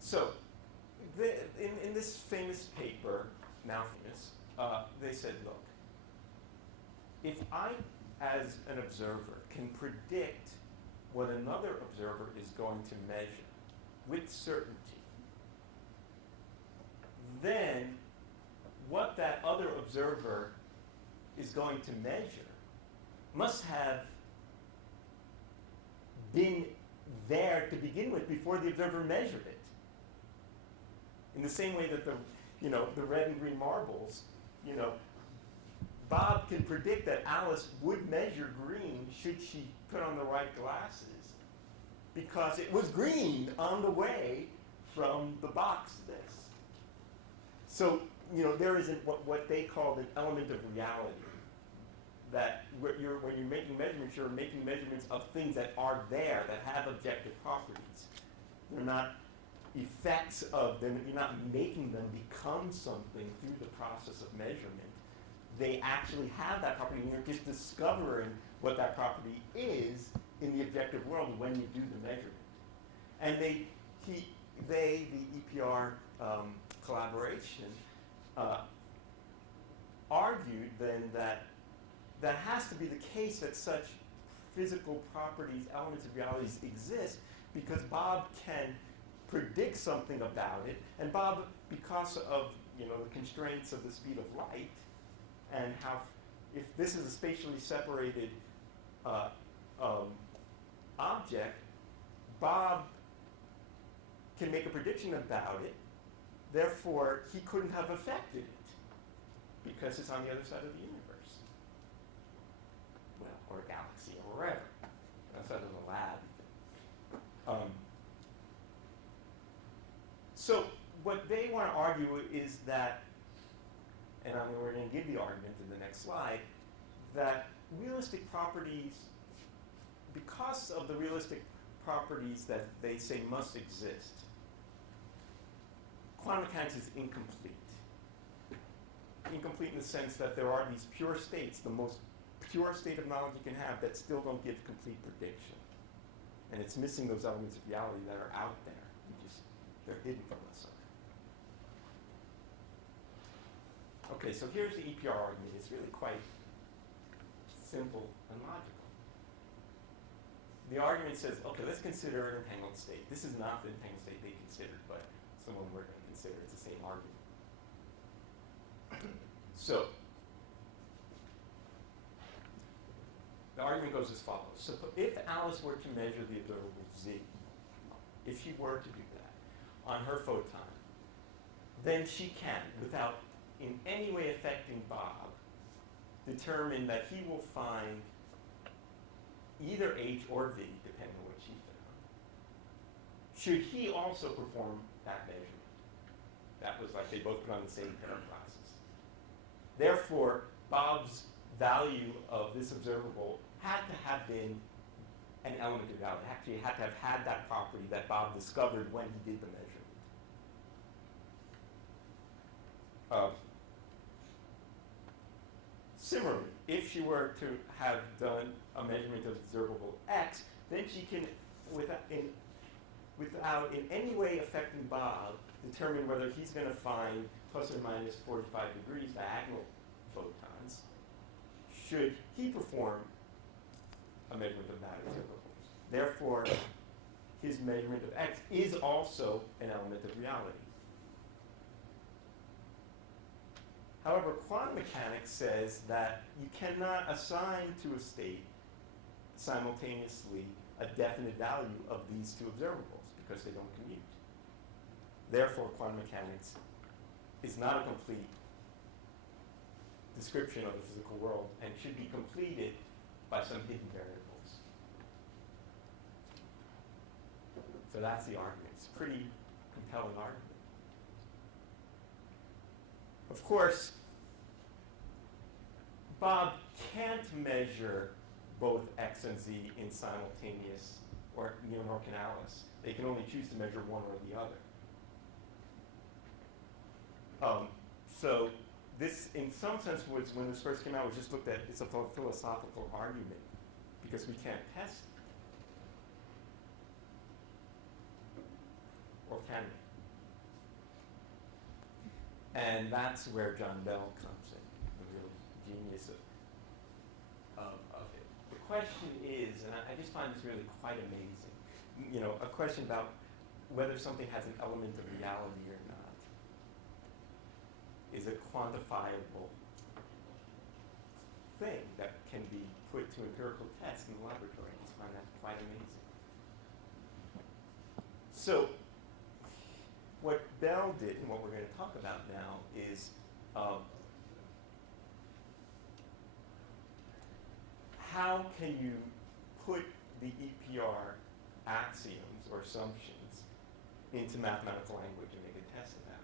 So, in this famous paper, now famous, they said, look, if I, as an observer, can predict what another observer is going to measure with certainty, then what that other observer is going to measure must have been there to begin with before the observer measured it. In the same way that the red and green marbles, Bob can predict that Alice would measure green should she put on the right glasses because it was green on the way from the box to this. So, there is what they call an element of reality. That when you're making measurements, you're making measurements of things that are there, that have objective properties. They're not effects of them, you're not making them become something through the process of measurement. They actually have that property, and you're just discovering what that property is in the objective world when you do the measurement. And the EPR collaboration, argued then that has to be the case that such physical properties, elements of realities exist because Bob can predict something about it, and Bob, because of the constraints of the speed of light, and how if this is a spatially separated object, Bob can make a prediction about it. Therefore, he couldn't have affected it because it's on the other side of the universe, or galaxy, or wherever, outside of the lab. So what they want to argue is that, and we're going to give the argument in the next slide, that realistic properties, because of the realistic properties that they say must exist, quantum mechanics is incomplete. Incomplete in the sense that there are these pure states, the most pure state of knowledge you can have, that still don't give complete prediction. And it's missing those elements of reality that are out there. They're hidden from us. Okay, so here's the EPR argument. It's really quite simple and logical. The argument says, okay, let's consider an entangled state. This is not the entangled state they considered, but someone we're going to consider. It's the same argument. So, the argument goes as follows. So if Alice were to measure the observable Z, if she were to do that on her photon, then she can, without in any way affecting Bob, determine that he will find either H or V, depending on what she found, should he also perform that measurement. That was like they both put on the same pair of glasses. Therefore, Bob's value of this observable had to have been an element of reality. Actually, it had to have had that property that Bob discovered when he did the measurement. Similarly, if she were to have done a measurement of observable X, then she can, without in any way affecting Bob, determine whether he's going to find plus or minus 45 degrees diagonal photons, should he perform a measurement of that observables. Therefore, his measurement of X is also an element of reality. However, quantum mechanics says that you cannot assign to a state simultaneously a definite value of these two observables because they don't commute. Therefore, quantum mechanics is not a complete description of the physical world and should be completed by some hidden variables. So that's the argument. It's a pretty compelling argument. Of course, Bob can't measure both X and Z in simultaneous, or nor can Alice. They can only choose to measure one or the other. So this, in some sense, was when this first came out, was just looked at, it's a philosophical argument because we can't test it. Or can we? And that's where John Bell comes in, the real genius of it. The question is, and I just find this really quite amazing, you know, a question about whether something has an element of reality or not is a quantifiable thing that can be put to empirical tests in the laboratory. I just find that quite amazing. So, what Bell did, and what we're going to talk about now, is how can you put the EPR axioms or assumptions into mathematical language and make a test of that.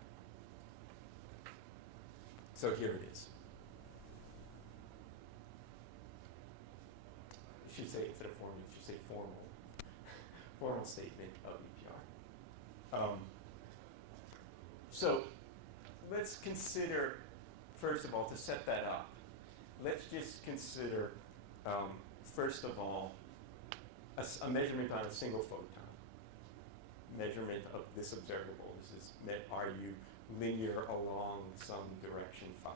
So here it is. I should say, instead of formal, you should say formal statement of EPR. So let's consider, first of all, to set that up, let's just consider, first of all, a measurement on a single photon. Measurement of this observable. This is, are you linear along some direction phi,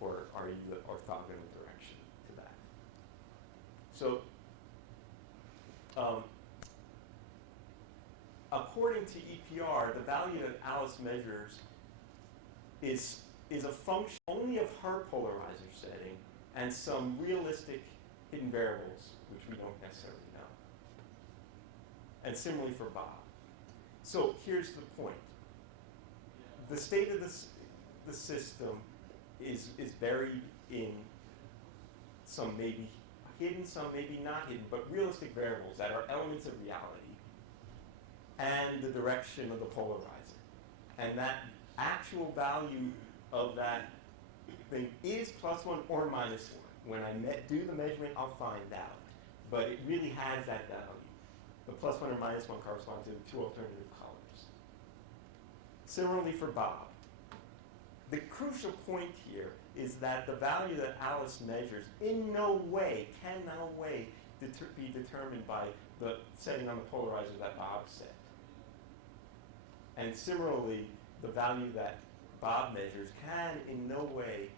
or are you the orthogonal direction to that? So, according to EPR, the value that Alice measures is a function only of her polarizer setting and some realistic hidden variables, which we don't necessarily know. And similarly for Bob. So here's the point. The state of the system is buried in some maybe hidden, some maybe not hidden, but realistic variables that are elements of reality and the direction of the polarizer. And that actual value of that thing is +1 or -1. When I do the measurement, I'll find out. But it really has that value. The +1 or -1 correspond to the two alternative colors. Similarly for Bob. The crucial point here is that the value that Alice measures in no way, can no way be determined by the setting on the polarizer that Bob set. And similarly, the value that Bob measures can in no way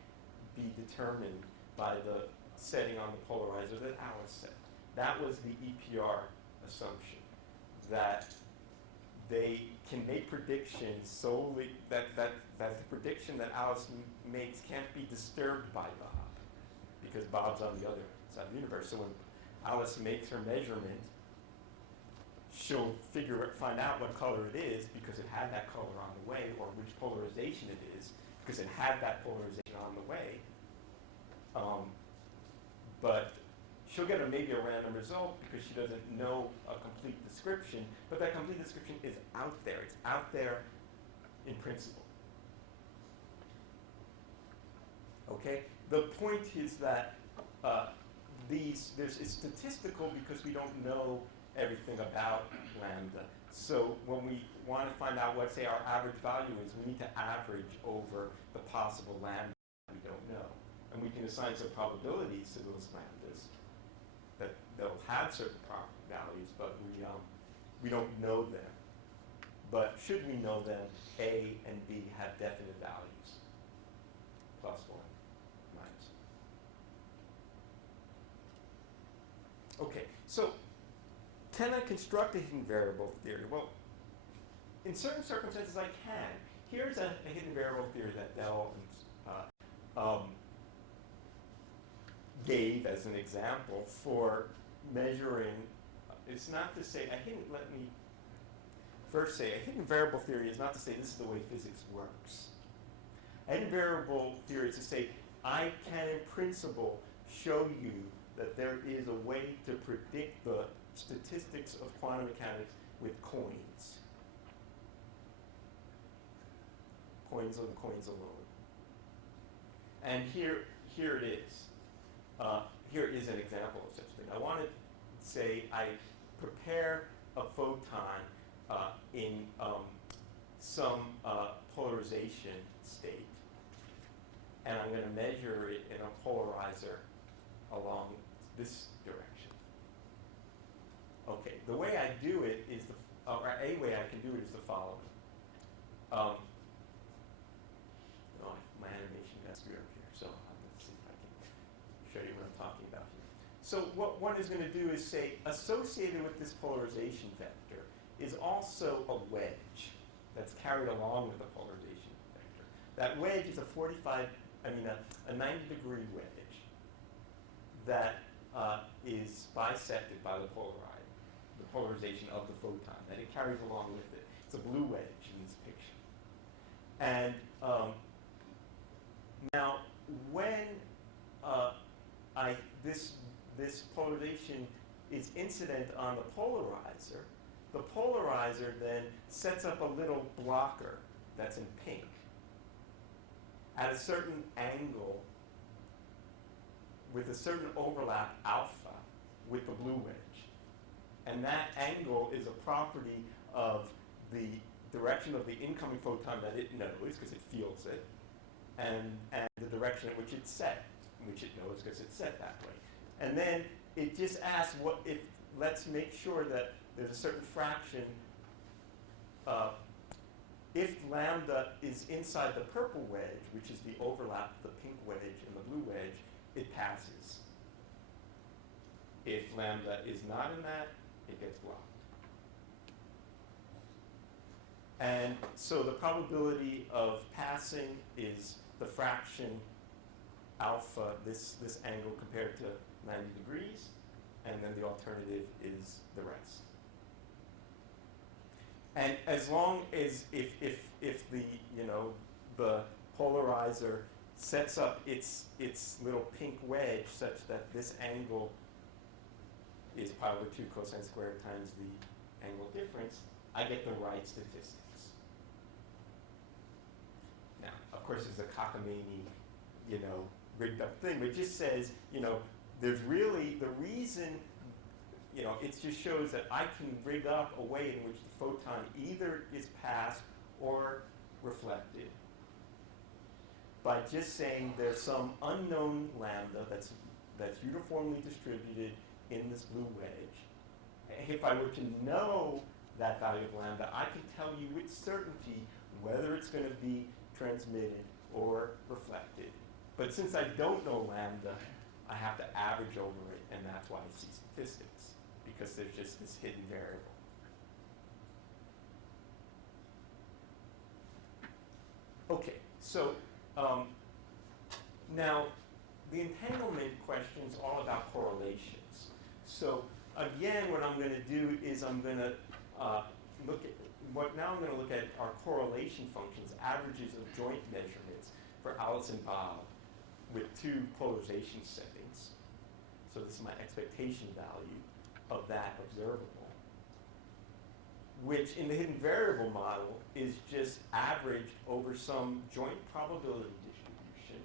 be determined by the setting on the polarizer that Alice set. That was the EPR assumption, that they can make predictions solely, that the prediction that Alice makes can't be disturbed by Bob, because Bob's on the other side of the universe. So when Alice makes her measurement, she'll find out what color it is because it had that color on the way, or which polarization it is because it had that polarization on the way. But she'll get maybe a random result because she doesn't know a complete description, but that complete description is out there. It's out there in principle. Okay? The point is that it's statistical because we don't know everything about lambda. So when we want to find out what, say, our average value is, we need to average over the possible lambda we don't know. And we can assign some probabilities to those lambdas that they'll have certain values, but we don't know them. But should we know them, A and B have definite values, +1, minus. Okay, so can I construct a hidden variable theory? Well, in certain circumstances I can. Here's a hidden variable theory that Dell gave as an example for measuring. It's not to say, let me first say, a hidden variable theory is not to say this is the way physics works. A hidden variable theory is to say, I can in principle show you that there is a way to predict the statistics of quantum mechanics with coins. Coins and coins alone. And here it is. Here is an example of such a thing. I want to say I prepare a photon in some polarization state, and I'm going to measure it in a polarizer along this direction. Okay, the way I do it is or a way I can do it is the following. My animation got screwed up here, so let's see if I can show you what I'm talking about here. So what one is going to do is say, associated with this polarization vector is also a wedge that's carried along with the polarization vector. That wedge is a 90-degree wedge that is bisected by the polarization of the photon that it carries along with it. It's a blue wedge in this picture. And now, when this polarization is incident on the polarizer then sets up a little blocker that's in pink at a certain angle with a certain overlap alpha with the blue wedge. And that angle is a property of the direction of the incoming photon that it knows because it feels it, and the direction at which it's set, which it knows because it's set that way. And then it just asks let's make sure that there's a certain fraction. If lambda is inside the purple wedge, which is the overlap of the pink wedge and the blue wedge, it passes. If lambda is not in that, it gets blocked. And so the probability of passing is the fraction alpha, this angle compared to 90 degrees, and then the alternative is the rest. And as long as if the polarizer sets up its little pink wedge such that this angle is pi over 2 cosine squared times the angle difference, I get the right statistics. Now, of course, there's a cockamamie, rigged up thing, but it just says, there's really the reason, it just shows that I can rig up a way in which the photon either is passed or reflected by just saying there's some unknown lambda that's uniformly distributed in this blue wedge. If I were to know that value of lambda, I can tell you with certainty whether it's going to be transmitted or reflected. But since I don't know lambda, I have to average over it, and that's why I see statistics, because there's just this hidden variable. Okay, so now the entanglement question is all about correlations. So again, what I'm going to do is I'm going to look at I'm going to look at our correlation functions, averages of joint measurements for Alice and Bob with two polarization settings. So this is my expectation value of that observable, which in the hidden variable model is just averaged over some joint probability distribution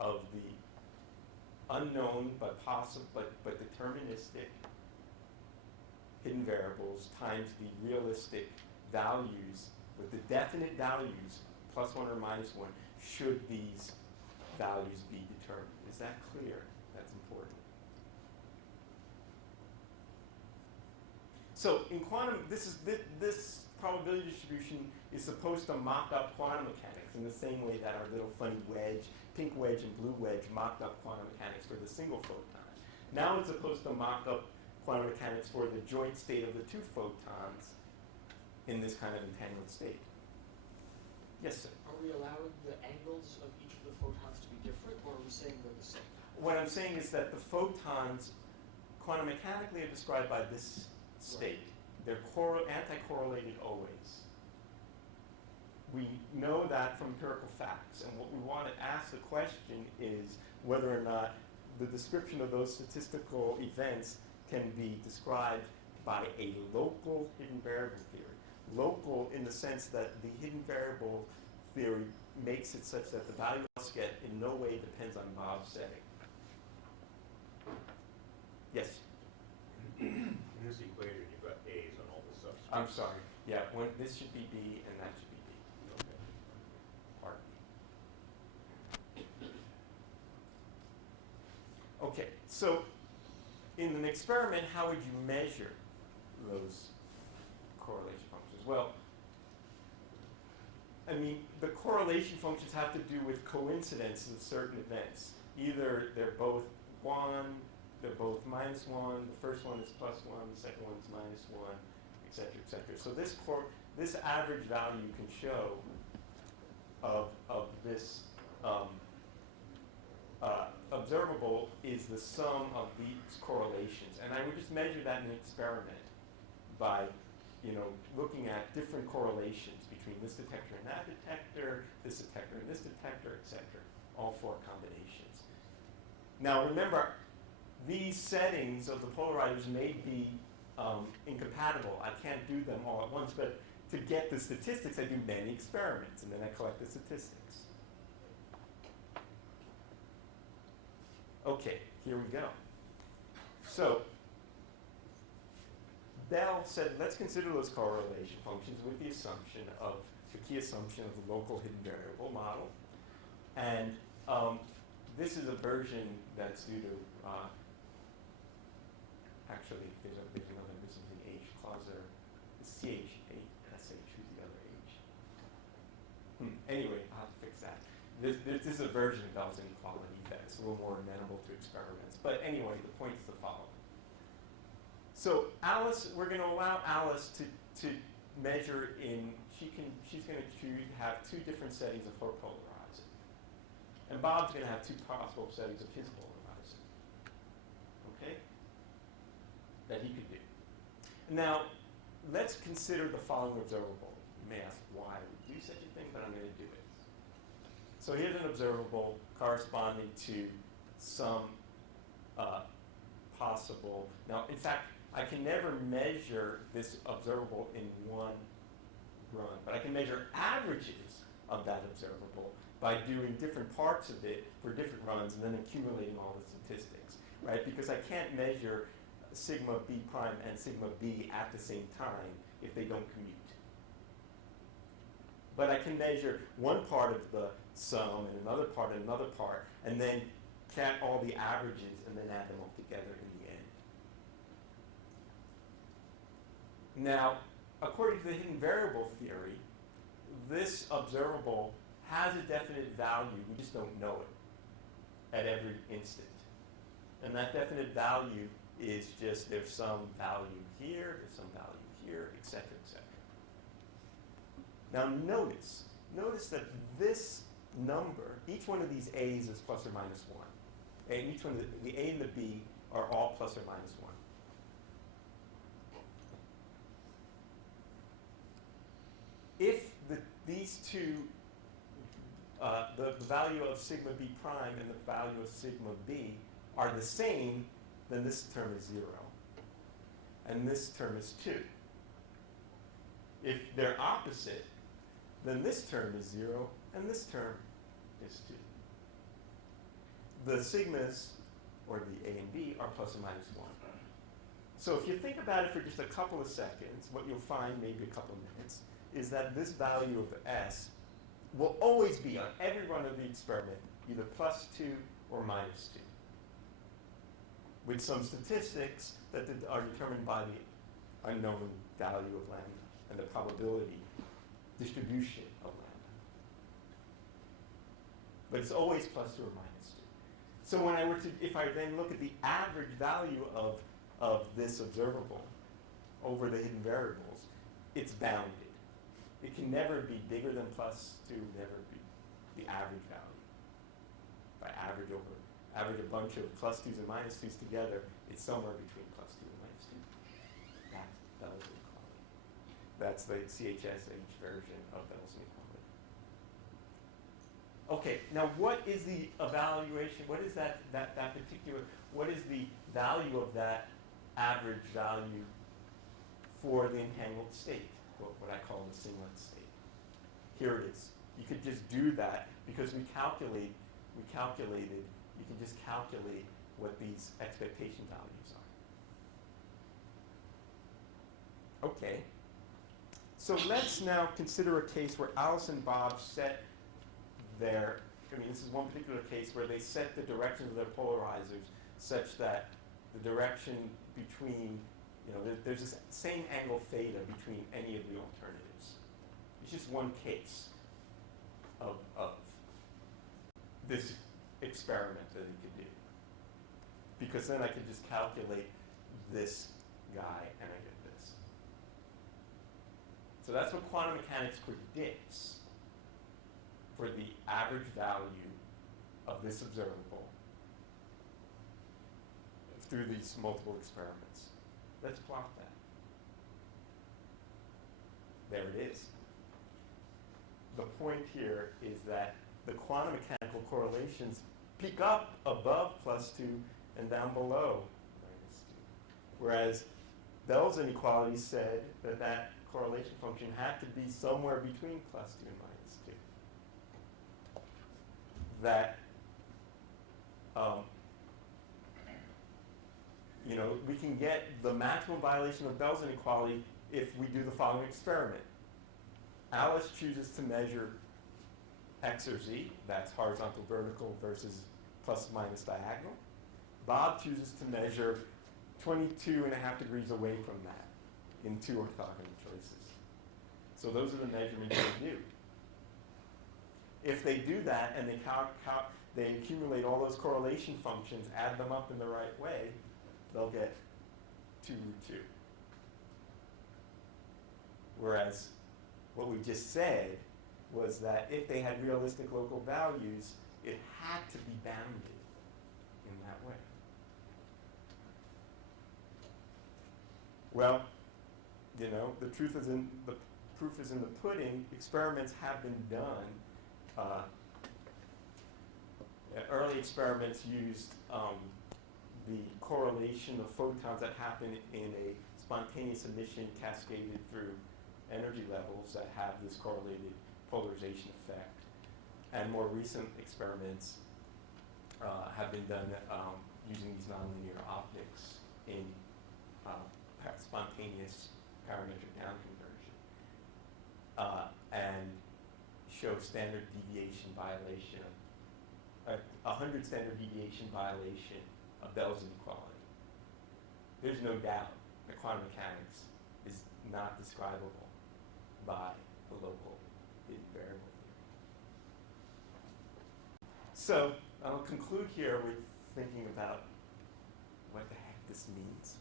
of the unknown but possible but deterministic hidden variables times the realistic values with the definite values +1 or -1 should these values be determined. Is that clear? That's important. So in quantum, this probability distribution is supposed to mock up quantum mechanics in the same way that our little funny wedge, pink wedge and blue wedge, mocked up quantum mechanics for the single photon. Now it's supposed to mock up quantum mechanics for the joint state of the two photons in this kind of entangled state. Yes, sir? Are we allowing the angles of each of the photons to be different, or are we saying they're the same? What I'm saying is that the photons quantum mechanically are described by this state. They're anti-correlated always. We know that from empirical facts, and what we want to ask the question is whether or not the description of those statistical events can be described by a local hidden variable theory. Local in the sense that the hidden variable theory makes it such that the value I'll get in no way depends on Bob's setting. Yes? In this equation, you've got A's on all the subscripts. I'm sorry. Yeah, this should be B and that should be B. Okay. Pardon me. Okay, so in an experiment, how would you measure those correlation functions? Well, I mean, the correlation functions have to do with coincidences of certain events. Either they're both 1, they're both -1, the first one is +1, the second one is -1, et cetera, et cetera. So this average value you can show of this observable is the sum of these correlations. And I would just measure that in an experiment by looking at different correlations between this detector and that detector, this detector and this detector, et cetera, all 4 combinations. Now remember, these settings of the polarizers may be incompatible. I can't do them all at once, but to get the statistics, I do many experiments, and then I collect the statistics. Okay, here we go. So Bell said, let's consider those correlation functions with the key assumption of the local hidden variable model. And this is a version that's due to, actually, there's another missing H clause there. It's CH, SH, who's the other H? Anyway, I'll have to fix that. This is a version of Bell's inequality that's a little more amenable to experiments. But anyway, the point is the following. So Alice, we're going to allow Alice to measure she's going to have 2 different settings of her polarizer. And Bob's going to have 2 possible settings of his polarizer. Okay? That he could do. Now, let's consider the following observable. You may ask why I would do such a thing, but I'm going to do it. So here's an observable corresponding to some possible, now in fact, I can never measure this observable in one run, but I can measure averages of that observable by doing different parts of it for different runs and then accumulating all the statistics, right? Because I can't measure sigma B prime and sigma B at the same time if they don't commute. But I can measure one part of the sum and another part and another part, and then count all the averages and then add them all together in the end. Now, according to the hidden variable theory, this observable has a definite value, we just don't know it at every instant. And that definite value is just there's some value here, there's some value here, et cetera, et cetera. Now notice that this number, each one of these a's is plus or minus 1. And each one of the a and the b are all plus or minus 1. If these two, the value of sigma b prime and the value of sigma b are the same, then this term is 0. And this term is 2. If they're opposite, then this term is 0 and this term is 2. The sigmas, or the a and b, are plus or minus 1. So if you think about it for just a couple of seconds, what you'll find, maybe a couple of minutes, is that this value of s will always be on every run of the experiment either plus 2 or minus 2, with some statistics that are determined by the unknown value of lambda and the probability distribution of lambda. But it's always plus 2 or minus 2. So when I were to, if I then look at the average value of this observable over the hidden variables, it's bounded. It can never be bigger than plus 2, never be the average value. If I average a bunch of plus 2s and minus 2s together, it's somewhere between plus 2 and minus 2. That's Bell's inequality. That's the CHSH version of Bell's inequality. Okay, now what is the evaluation? What is that particular, what is the value of that average value for the entangled state? What I call the singlet state. Here it is. You could just do that because we calculated, you can just calculate what these expectation values are. Okay. So let's now consider a case where Alice and Bob set their, this is one particular case where they set the directions of their polarizers such that the direction between, there's this same angle theta between any of the alternatives. It's just one case of this experiment that it could do. Because then I could just calculate this guy and I get this. So that's what quantum mechanics predicts for the average value of this observable through these multiple experiments. Let's plot that. There it is. The point here is that the quantum mechanical correlations peak up above plus 2 and down below minus 2. Whereas Bell's inequality said that that correlation function had to be somewhere between plus 2 and minus 2. That we can get the maximum violation of Bell's inequality if we do the following experiment. Alice chooses to measure x or z, that's horizontal vertical versus plus minus diagonal. Bob chooses to measure 22.5 degrees away from that in 2 orthogonal choices. So those are the measurements they do. If they do that and they accumulate all those correlation functions, add them up in the right way, they'll get 2 root 2. Whereas what we just said was that if they had realistic local values, it had to be bounded in that way. Well, the proof is in the pudding. Experiments have been done. Early experiments used the correlation of photons that happen in a spontaneous emission cascaded through energy levels that have this correlated polarization effect. And more recent experiments have been done using these nonlinear optics in spontaneous parametric down conversion and show standard deviation violation, 100 standard deviation violation of Bell's inequality. There's no doubt that quantum mechanics is not describable by the local So I'll conclude here with thinking about what the heck this means.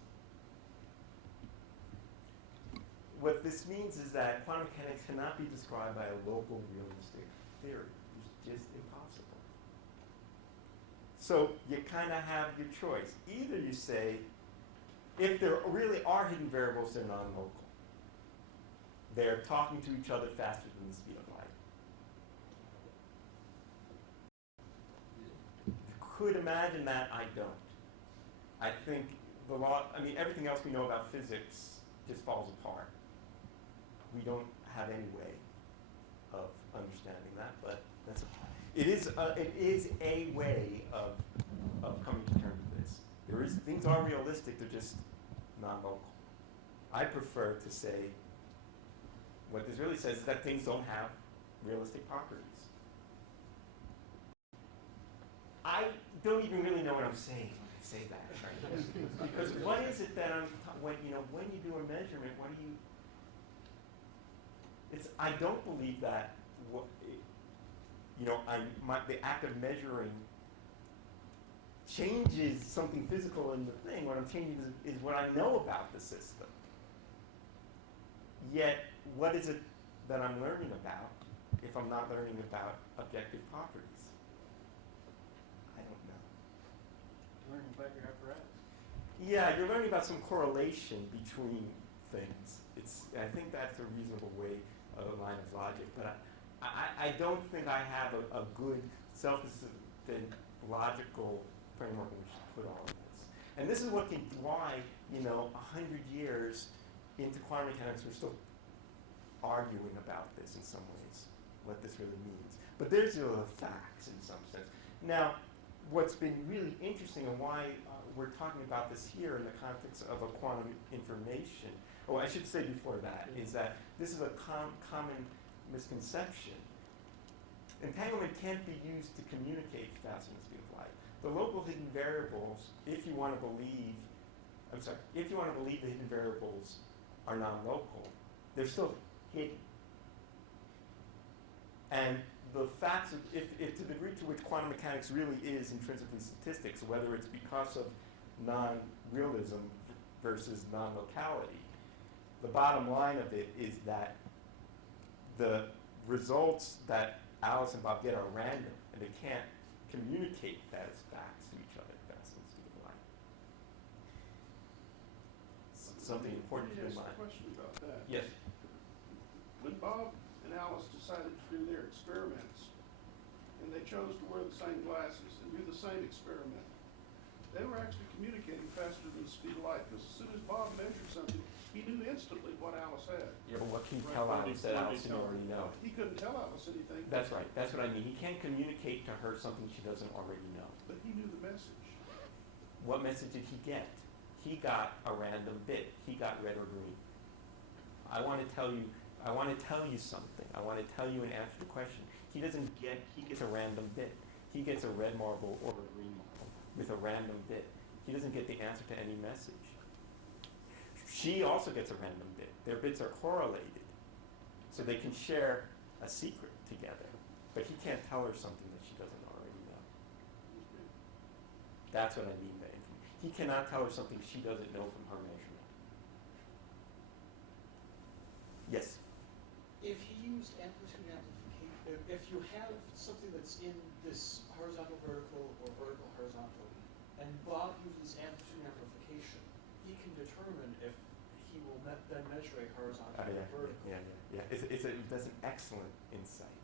What this means is that quantum mechanics cannot be described by a local realistic theory. It's just impossible. So you kind of have your choice. Either you say, if there really are hidden variables, they're non-local. They're talking to each other faster than the speed of light. You could imagine that. I don't. I think the law, I mean, everything else we know about physics just falls apart. We don't have any way of understanding that, but that's it is a way of coming to terms with this. Things are realistic, they're just non-local. I prefer to say what this really says is that things don't have realistic properties. I don't even really know what I'm saying when I say that, right? Because what is it that when you do a measurement, what do you? I don't believe that the act of measuring changes something physical in the thing. What I'm changing is what I know about the system. Yet, what is it that I'm learning about if I'm not learning about objective properties? I don't know. Learning about your apparatus. Yeah, you're learning about some correlation between things. I think that's a reasonable way of a line of logic, but I don't think I have a good self-sufficient logical framework in which to put all of this. And this is what why 100 years into quantum mechanics, we're still arguing about this in some ways, what this really means. But there's the facts in some sense. Now, what's been really interesting and why we're talking about this here in the context of a quantum information, I should say before that, is that this is a common misconception. Entanglement can't be used to communicate faster than the speed of light. The local hidden variables, if you want to believe the hidden variables are non-local, they're still hidden. And the facts, if to the degree to which quantum mechanics really is intrinsically statistics, whether it's because of non-realism versus non-locality, the bottom line of it is that the results that Alice and Bob get are random, and they can't communicate that as facts to each other faster than the speed of light. Something important to keep in mind. Let me ask a question about that. Yes. When Bob and Alice decided to do their experiments, and they chose to wear the same glasses and do the same experiment, they were actually communicating faster than the speed of light, because as soon as Bob measured something, he knew instantly what Alice had. Yeah, but what can you Right, tell what Alice did- that what did Alice he didn't tell her? already know? He couldn't tell Alice anything. That's right. That's what I mean. He can't communicate to her something she doesn't already know. But he knew the message. What message did he get? He got a random bit. He got red or green. I want to tell you something. I want to tell you an answer to the question. He gets a random bit. He gets a red marble or a green marble with a random bit. He doesn't get the answer to any message. She also gets a random bit. Their bits are correlated, so they can share a secret together. But he can't tell her something that she doesn't already know. That's what I mean by information. He cannot tell her something she doesn't know from her measurement. Yes? If he used amplitude amplification, if you have something that's in this horizontal vertical or vertical horizontal, and Bob uses amplitude amplification, he can determine if he will then measure a horizontal or vertical. Yeah. That's an excellent insight,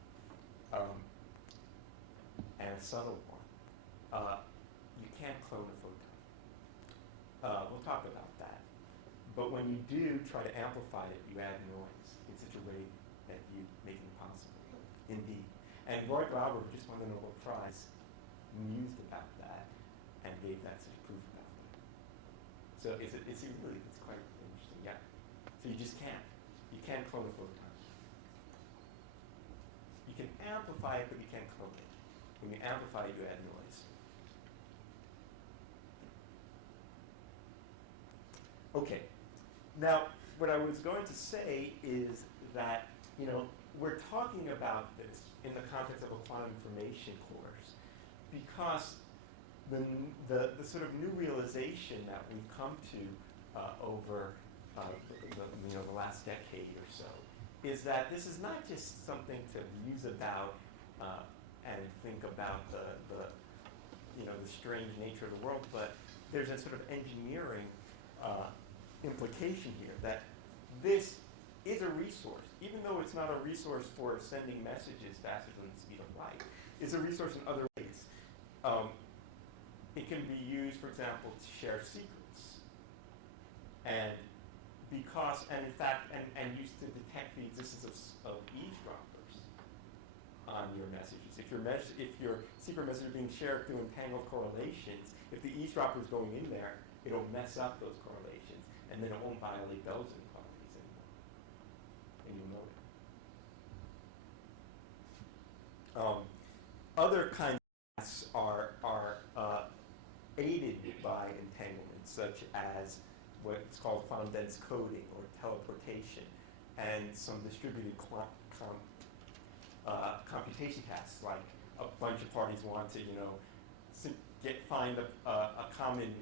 and a subtle one. You can't clone a photon. We'll talk about that. But when you do try to amplify it, you add noise in such a way that you make it impossible. Indeed. And Roy Glauber, who just won the Nobel Prize, mused about that and gave that such proof about that. So it's quite interesting, yeah. So you just can't. You can't clone a photon. You can amplify it, but you can't clone it. When you amplify it, you add noise. Okay. Now, what I was going to say is that, we're talking about this in the context of a quantum information course, because the sort of new realization that we've come to over the last decade or so is that this is not just something to muse about and think about the strange nature of the world, but there's a sort of engineering implication here that this is a resource, even though it's not a resource for sending messages faster than the speed of light. It's a resource in other ways. It can be used, for example, to share secrets, and in fact, used to detect the existence of eavesdroppers on your messages. If your secret message is being shared through entangled correlations, if the eavesdropper is going in there, it'll mess up those correlations, and then it won't violate those inequalities anymore, and you'll know it. Other kinds of tasks are aided by entanglement, such as what's called quantum dense coding or teleportation, and some distributed computation tasks, like a bunch of parties want to, find a common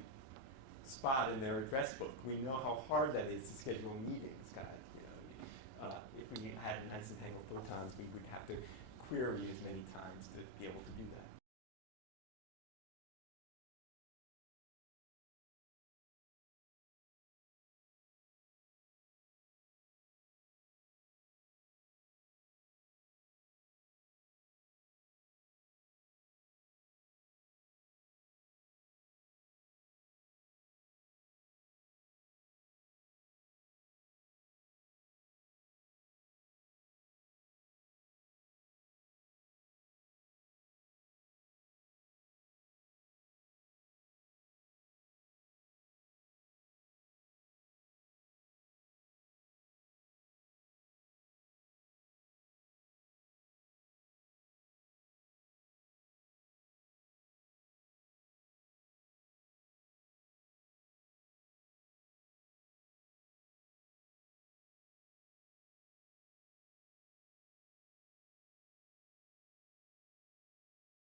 spot in their address book. We know how hard that is to schedule meetings, guys. If we had nice entangled photons, we would have to query as many times to be able to do that.